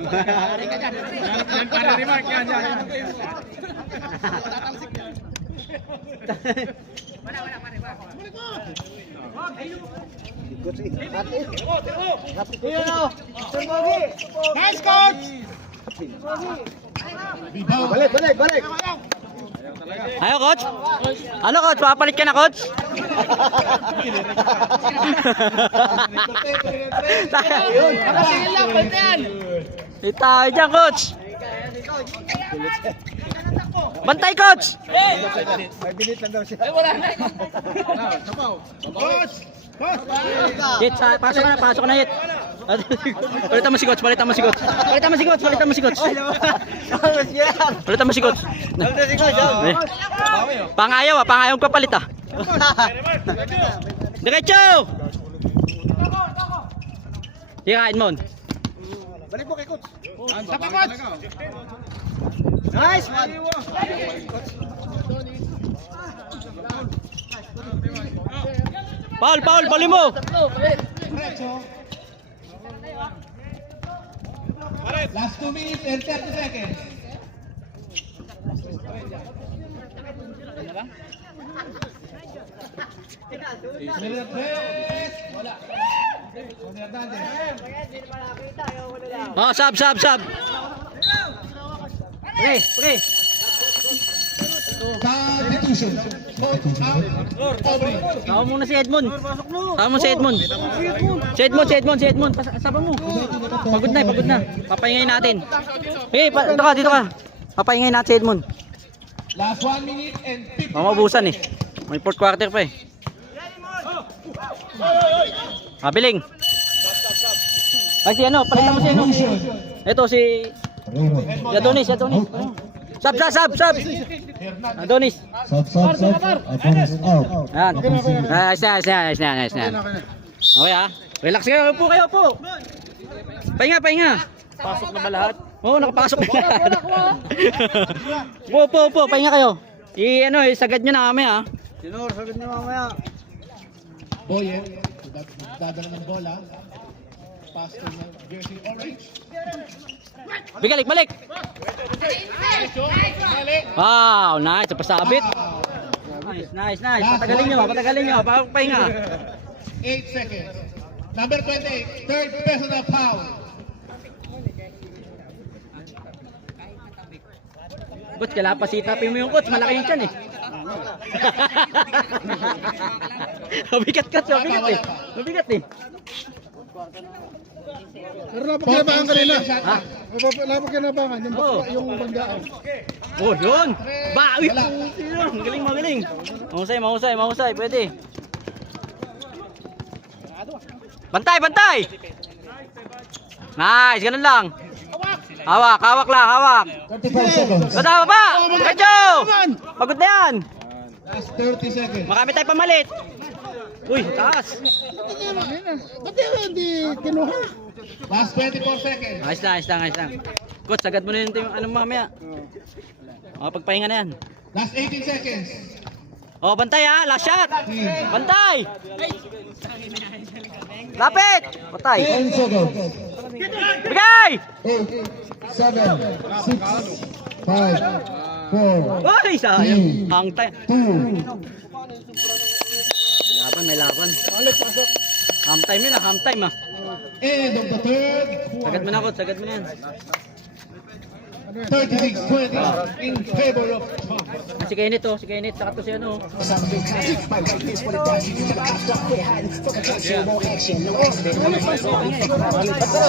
Nice coach! Balik, balik, balik! Ayo coach. Ano coach? Papalit ka na coach? Nakatingin lang, pwede yan! Tayo dyan coach. Bantay coach. 5 minutes lang daw siya. Coach! Coach! Hit, pasok ka na, pasok ka na hit. Palitan mo si coach, palitan mo si coach. Palitan mo si coach, palitan mo si coach. Palitan mo si coach. Eh. Pangayaw pangayaw ka palit ah. Diretso! Hirain mo. Balik mo kay coach. Sapa coach! Nice one! Paul, bali mo. Last 2 minutes and 30 seconds. Minute break. Wala. Oh, sab. Pre. Substitution. Coach out. Aubrey. Tawag muna si Edmond. Si Edmond. Sabang mo. Pagod na. Papahingayin natin. Dito ka. Papahingayin natin si Edmond. Last 1 minute and 50. Mamabusan eh. May 4th quarter pa eh. Mabiling. Ay si ano, palitan mo si ano. Ito si Adonis. Sab. Adonis. Adonis out. Ayan. Nice na. Okay ah. Relax kayo po. Pahinga. Pasok na ba lahat? Oo, nakapasok na lahat. Po, pahinga kayo. Isagad nyo na kami ah. Sinor, sagad niyo mamaya. Boyer. Dadala ng bola. Pass to jersey orange. Balik. Wow, nice. Pasabit. Nice. Patagalin nyo. Pahinga. 8 seconds. Number 28, third personal foul. Coach, kailangan pasitapin mo yung coach. Malaki yung tiyan eh. Mabigat eh. Pero napakinabangan kanina. Ha? Napakinabangan Oo. yung bandaan. Oh, yun. Bawi. Magaling. Mahusay. Pwede. Bantay. Nice, ganun lang. Hawak lang. 35 seconds. Bata ba? Kacho! Pagod na yan. Last 30 seconds. Makami tayo pamalit. Uy, taas. Ba't hindi kinuha? Last 24 seconds. Ayos lang. Coach, sagad mo na yung ano mamaya. Pagpahinga na yan. Last 18 seconds. Oh, bantay ha, last shot. Bantay. Lapit. Patay. 10 seconds. Bigay. 8, 7, 6, 5, 4, Ay, sayang. Hangtay. 2, May laban. Half time ah. End of the third Sagad mo quarter. na coach, sagad mo na yan. 36-20 in favor of Tom. Si Kenneth saka to si ano.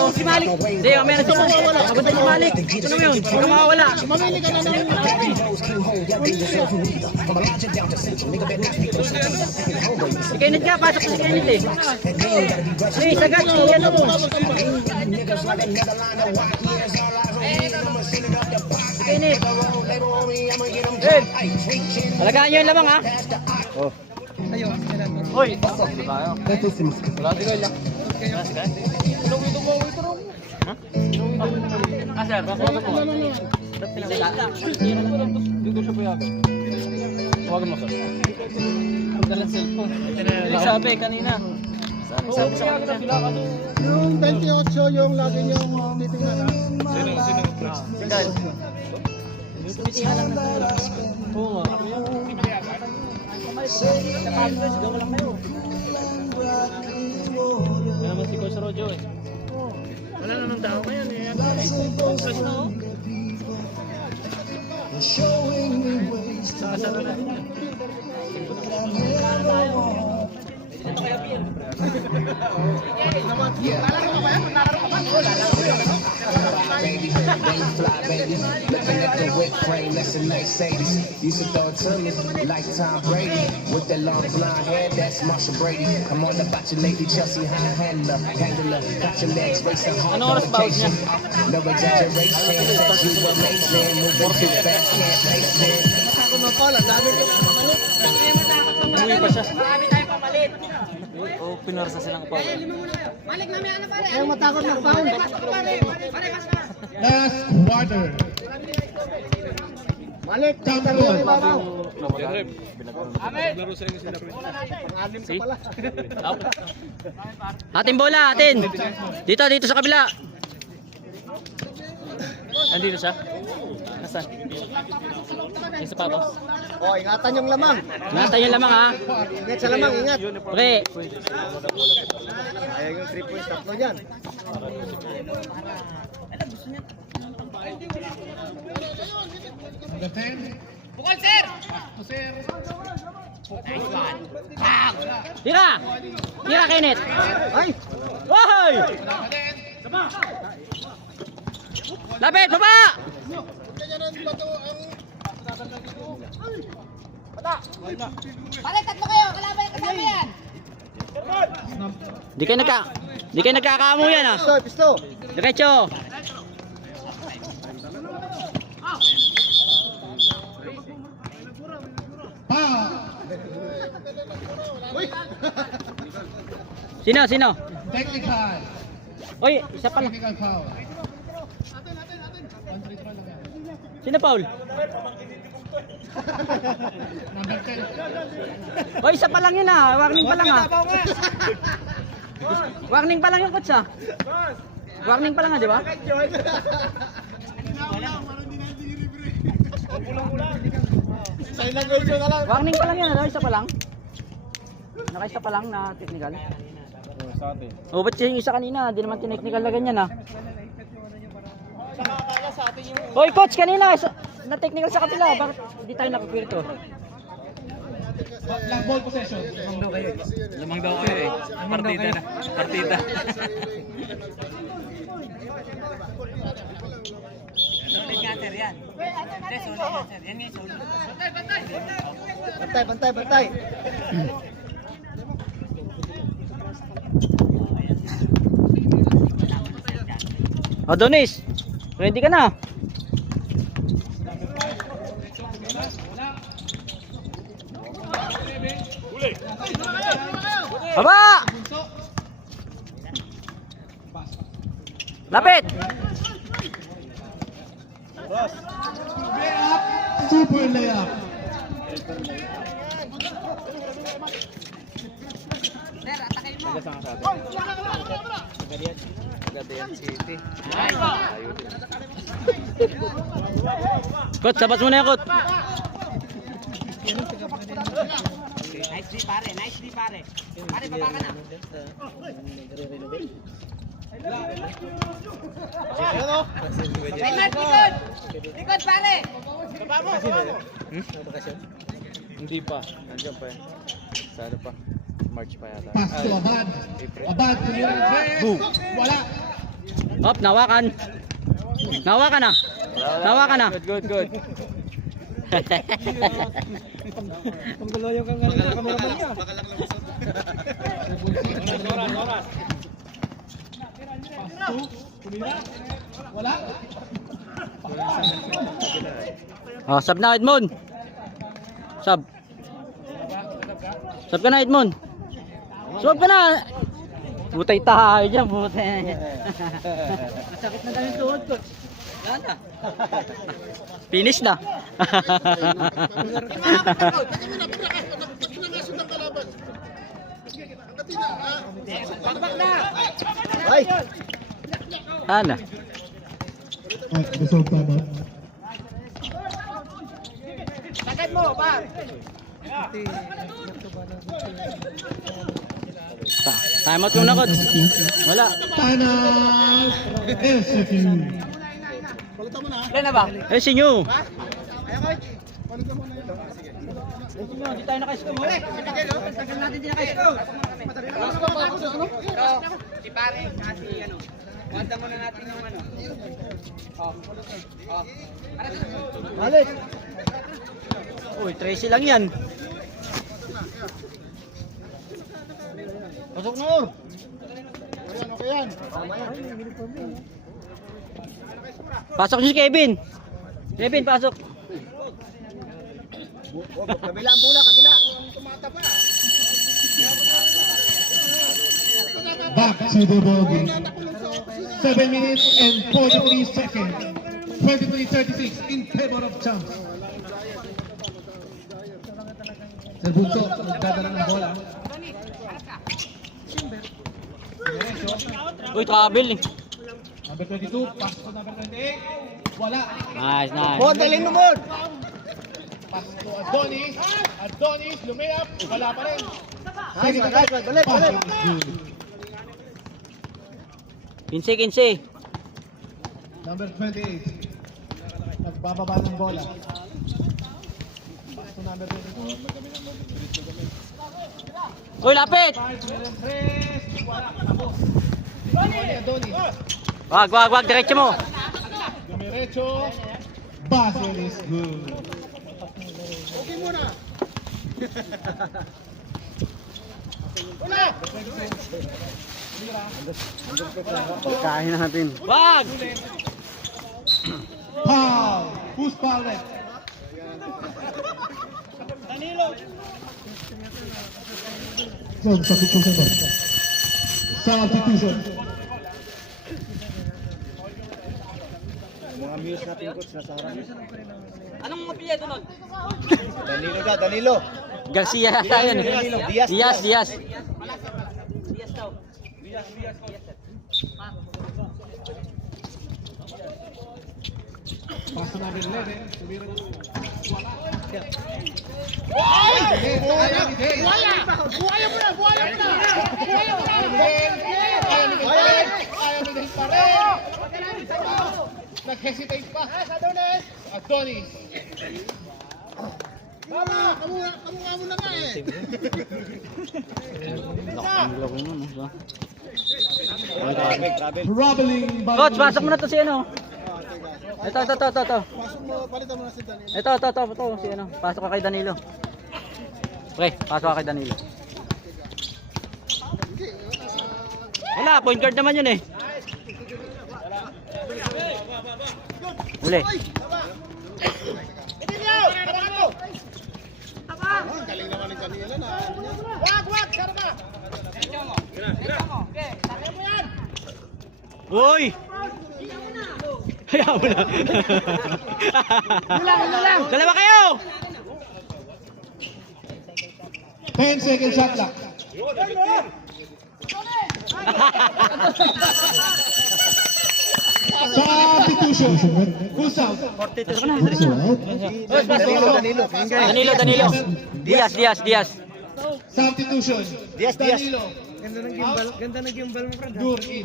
Si Malik. Hindi, meron siya mawawala. Abot si Malik. Ano mo yun? Hindi ka mawawala. Mamili ka na ng Si Kenneth ka, pasok si Kenneth eh. Hey, sagad si ano mo. Si Kenneth. Hey, alagaan nyo yung lamang ha. Hoy. Sir, bakit mo? Huwag mo sir. Dalang cellphone. Sabi kanina. yung 28 yung lagi niyong titingnan ha. Oo nga. Sigaw lang kayo. Kaya naman si Coach Rojo eh. Wala na ng tao ngayon eh. Coach na oh. Saka-sabi natin yan. Dito kaya Pierre. Baby, fly, baby. Looking at the whip frame, that's a nice Sadie. Used to throw it to me like Tom Brady. With that long blonde hair, that's Marsha Brady. I'm on about your lady Chelsea high handler. Got your legs racing hard on vacation. No exaggeration, you amazing. Moving too fast, can't pace it. Uwi pa siya. O pinarsa silang pa. Ayaw matakot ng foul. Last quarter. Malik, Amen. Atin bola, atin. Dito sa kabila. Andito siya. Nasaan? Yung sapatos. Oh, ingatan yung lamang. Ingatan yung lamang ha. Ingat sa lamang, ingat. Okay. Ayaw yung 3 points, tatlo yan. Bukal, sir! Tira! Tira, Kenneth! Ay! Woy! Lapit, baba! Pare, tatlo kayo. Kalaban kasama yan. Di kayo nagkakamo yan ah. Pisto, pisto. Diretso. Sino? Technical. Oy, isa pa lang. Technical foul. Sino Paul? Number 10. Oy, isa pa lang yun ah. Warning pa lang ah. Warning pa lang yung coach ah. Warning pa lang ah, di ba? Warning pa lang yan, ano? Isa pa lang? Naka-isa pa lang na technical? Oh, ba't yung isa kanina? Di naman tinechnical na ganyan ah. Hoy coach, kanina na technical sa kapila. Bakit hindi tayo nakapirto? Black ball possession. Lamang daw kayo eh. Partida na. Partida. Bantay. Adonis, ready ka na? Baba! Lapit! Super layup. Coach, sabat muna yan, coach. Nice D, pare. Pare, baba ka na. Likod, pare. Hindi pa. Nandiyan pa yan. Sa ano pa? March pa yata. Pass to Abad. Abad to Boom. Wala. Hop, nawakan. Nawakan na. Nawakan na. Good. Panggalaw yung kameraman niya. Oras. Wala. Oh, sub na Edmond. Sub. Sub ka na Edmond. Sub ka na. Butay tayo dyan, butay. Masakit na kami tuhod ko. Wala na. Finish na. Ay! Ana. Resolve timeout. Sakit mo, par. Time out muna, coach. Wala. Timeout. SFU. Wala na ba? Eh, sinyo. Hindi tayo naka-scoop mo. Tagal natin din naka-scoop. Si pare, kasi ano. Wanda muna natin yung ano. Malik! Uy, Tracy lang yan. Pasok na or! Okay yan. Pasok si Kevin. Kevin, pasok. Kabila ang bola, kabila. Back to the ball game. 7 minutes and 43 seconds. 23-36 in favor of Champs. Sir Bunso, nagdadala ng bola. Uy, travel eh. Number 22, pass to number 28. Wala. Nice, nice. Bon, daling mo, Bon. Pass to Adonis. Adonis, lumayap. Wala pa rin. Nice, balik. Pass is good. 15. Number 28. Nagbababa ng bola. Pass to number 22. Uy, lapit! Meron press. Wala. Tapos. Adonis. Wag, diretso mo. Dumiretso. Basel is good. Okay muna. Pagkain natin. Wag! Foul. Who's fouled? So, substitution ba? Substitution. Mga muse natin, coach, nasa harap. Anong apelyido nun? Danilo. Garcia yata yun. Diaz. Pass to number 11. Dumiretso. Buhaya mo na! Ayaw mo din pa rin. Nag-hesitate pa. Adonis. Mama, kamukha mo na nga eh. Traveling by Coach, pasok mo na to si ano. Ito. Pasok mo, palitan mo na si Daniel. Ito, si ano. Pasok ka kay Danilo. Pre, pasok ka kay Danilo. Wala, point guard naman yun eh. Uli. Ang galing naman ni Daniel na. Uy! Hayaan mo na. Dalawa kayo! 10 second shot clock. Substitution. Who's out? Danilo. Diaz. Substitution. Diaz. Danilo. Ganda ng gimbal mo, Brad. Dur in.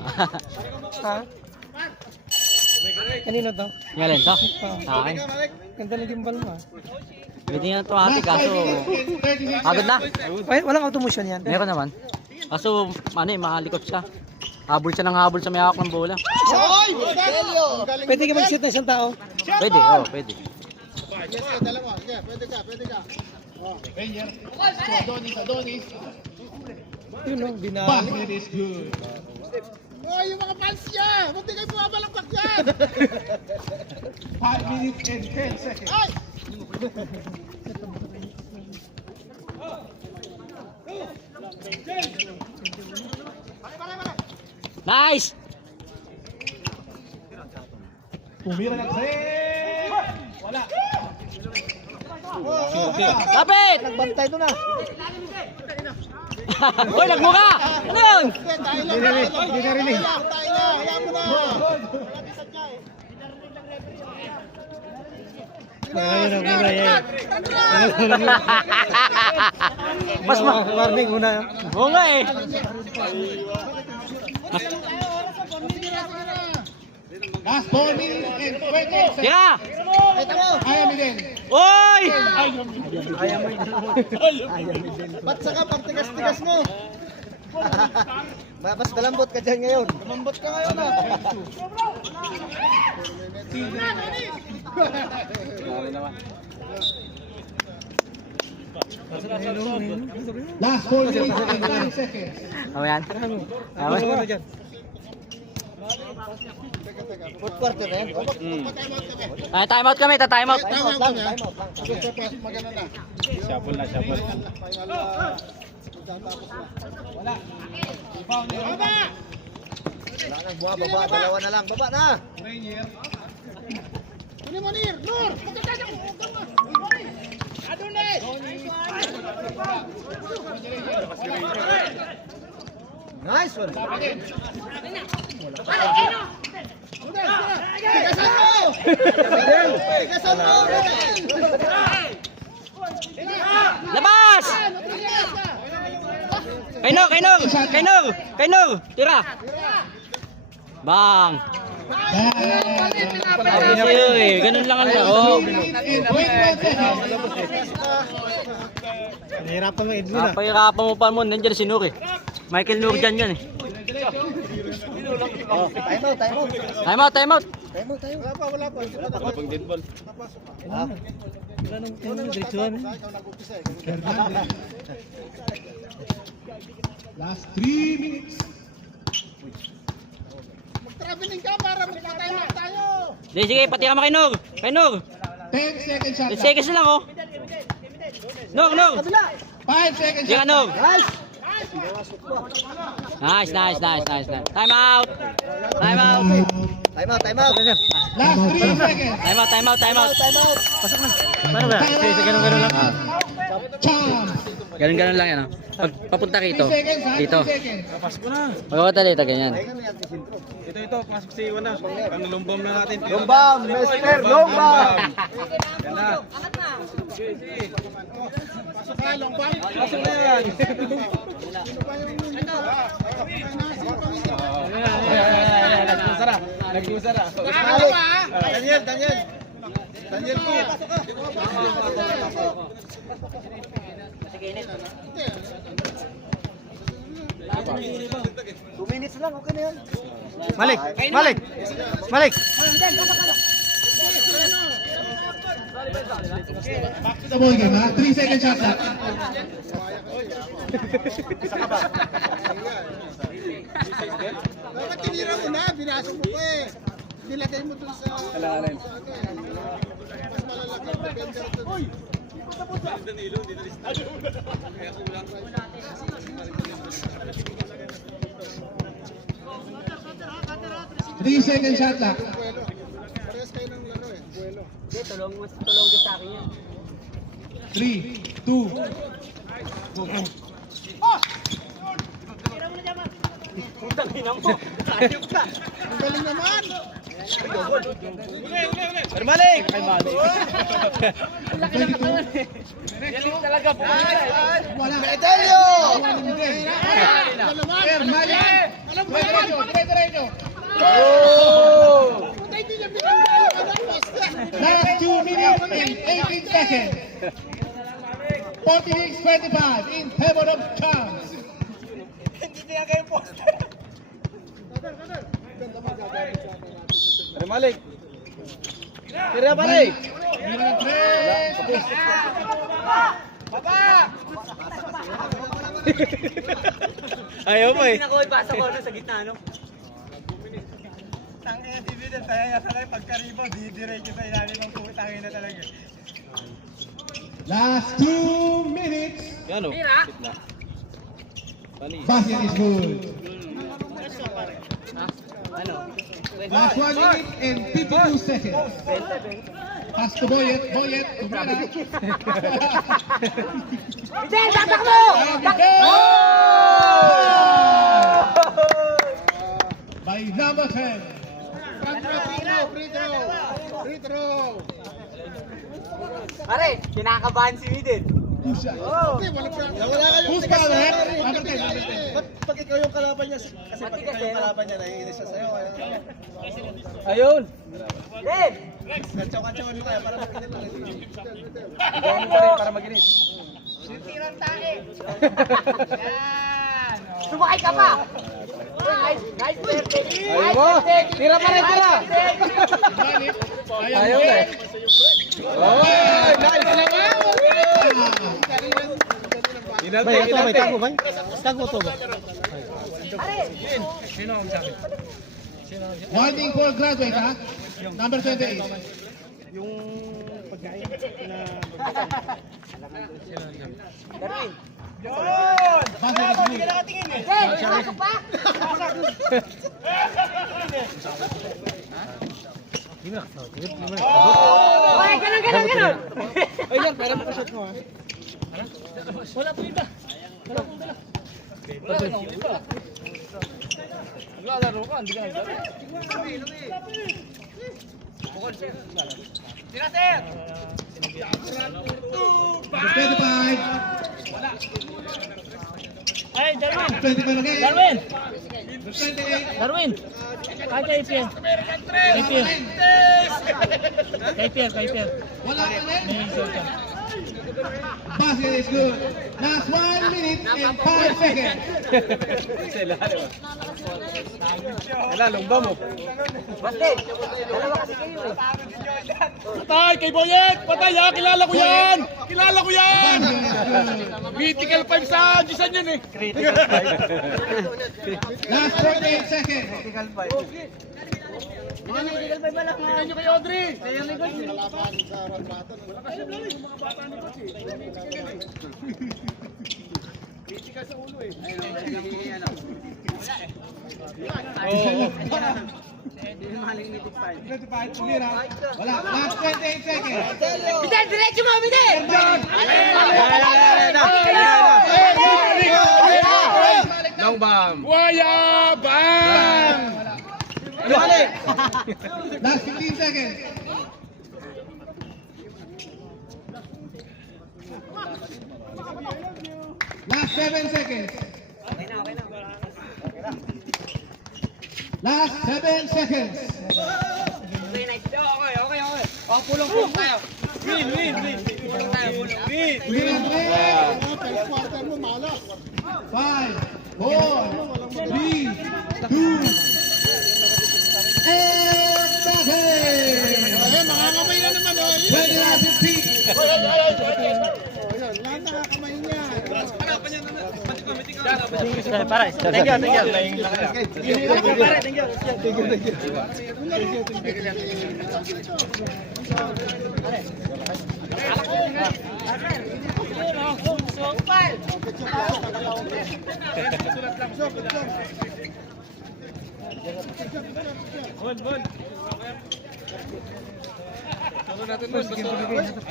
Kanino to? Ngayon to? Akin. Ganda ng gimbal mo. Pwede nga ito ate, kaso agad na. Walang automotion yan. Meron naman. Kaso makalikot siya. Habol siya ng habol sa may hawak ng bola. Pwede ka mag-shoot ng isang tao? Pwede. Yes, dalawa. Sige, pwede ka. Ranger. Adonis. Yun o, Basket is good. Oh, yung mga fans niya! Buti kayo bumabalakpak yan! 5 minutes and 10 seconds. Ay! Nice! Pumira ng 3. Wala. Lapit! Nagbantay to na. Uy, nagmuka! Ano yun? Hindi narinig. Hayaan mo na! Mas Warning muna. Oo nga eh. Last 4 minutes and 20 seconds. Tira! Ayaw mo din. Uy! Ba't saka pag tigas-tigas mo? Mas malambot ka dyan ngayon. Malambot ka ngayon ah. Last 4 minutes and 9 seconds. Ano yan? Fourth quarter na yan. Ay, time out kami, time out. Tama kami ha. Sige, magana na. Shuffle na. Wala nang bumababa, dalawa na lang. Baba na! Rainier. Kunin mo, Nur! Adonis! Nice one. Labas! Kainor! Tira! Bang! Sabi sa'yo eh, ganun lang ang laro. Nahirapan mo Edwin ah. Napahirapan mo pa mo, nandiyan si Nur eh. Michael Nur dyan eh. Oh, time out. Time out! Wala pa. Wala pang dead ball. Wala nang diretsuhan. Last 3 minutes. Mag-traveling ka para magpatay tayo. Sige, patira mo kay Nur. 10 seconds shot 10 clock. seconds na lang oh. Nur! 5 seconds Sige shot Nur! clock. Nice. Time out! Time out. Last 3 seconds. Time out! Pasok na. Paano ba? Sige, ganun lang. Chance. Ganun lang yan oh. Pag papunta 3 rito. seconds. Dito. Pasok mo na. Pagkapunta dito, ganyan. Ito, pasok si Iwan na. Ang lumbam na natin. Lumbam, Mr. Lumbam! Yan na. Pasok ka, Longbang. Pasok na yan. Nagmusara. Daniel ko. Malik! Back to the ball game, ha? 3 seconds shot clock. Dapat tinira mo na, binasok mo pa eh. Nilagay mo dun sa... Kailangan. Mas malalaki ang defender dun. Uy! Three seconds shot clock. Buwelo. Parehas kayo ng laro eh. Buwelo. 3, 2, Ang galing naman! Malik! wala. Edelio! Alam mo naman! Diretso. Patay din yung binigay yung poste. Last 2 minutes and 18 seconds. 46-25 in favor of Chance. Malik! Tira Malik! Ayaw mo eh. Ako, ipasa ko sa gitna, no? Last 2 minutes. Yan o. Gitna. Basket is good. Last 1 minute and 52 seconds. Pass to Boyet. To Mera. Jen, tatak mo! By number 10. Free throw! Pare, kinakabahan si Widen. Good shot. Okay, walang problem. Who's foul, eh? Number 10. Pag ikaw yung kalaban niya, kasi pag ikaw yung kalaban niya, naiinis siya sa'yo. Ayun! Jen! Kantsaw-kantsawan mo kaya para makinit ulit. Gawin mo pa rin para makinit. Sumakay ka pa! Guys, Ayaw mo! Tira pa rin, tira! Ayaw na eh. Oh, nice naman! Inate. Tago to ba? Warning for graduate, ha? Number 28. Basket is good. Jen, pasok pa! Okay, ganun! Ay yan, para makashot mo ha. Wala po iba. Wala pong dala. Wala pong iba. Naglalaro ka, hindi ka naglalaro. Tira, sir! 25. Ay, Darwin! 25 again. Darwin! 28. Darwin! Kay Pierre. Kay Pierre. Wala ka din. May short ka. Basket is good. Last 1 minute and 5 seconds. Patay kay Boyet! Patay ha! Kilala ko yan! Kilala ko yan! Mythical 5 sa Gisan yun eh! Last 48 seconds. Tingnan nyo kay Audrey! Wala. Last 28 seconds. Waya bang! Last 15 seconds. Last 7 seconds. Last 7 seconds. Five, four, three, two, and second. Makakamay na naman, oh. 20 last 15. Lahat nakakamay niya. Pare, thank you.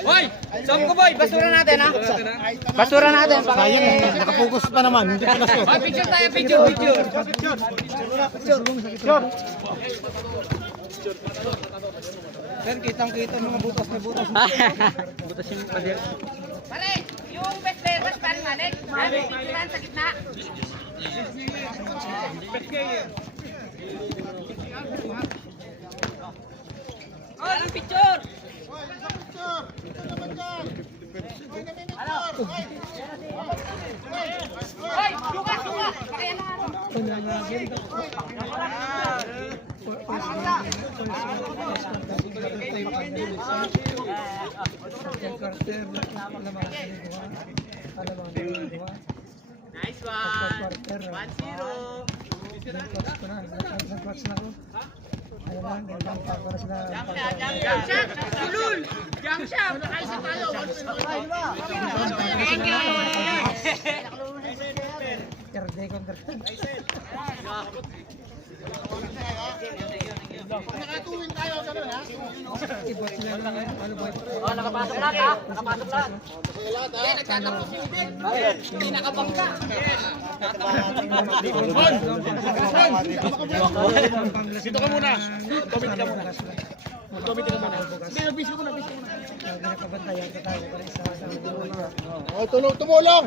Hoy! Saan ko boy? Basura natin ha? Basura natin. Sayang, nakapokus pa naman. Hindi pa na-shoot. Picture tayo, picture. Sir, kitang-kita mga butas na butas. Butas yung pader. Pare, yung best players parang malik. Sabi, picturean sa gitna. Oh, ang picture! Hoy, suka! Pakaya na ano. Nice one! 1-0. Sulul! Jump shot! Nakaisa tayo! Thank Nakatuwin tayo, gano'n ha? Oh, nakapasok lahat ha? Nakapasok lahat. Hindi, nagtatapos yung din. Hindi nakabangka. Dito ka muna! Comment ka muna! Hindi, nag-bis ko muna! Oh, tumulong!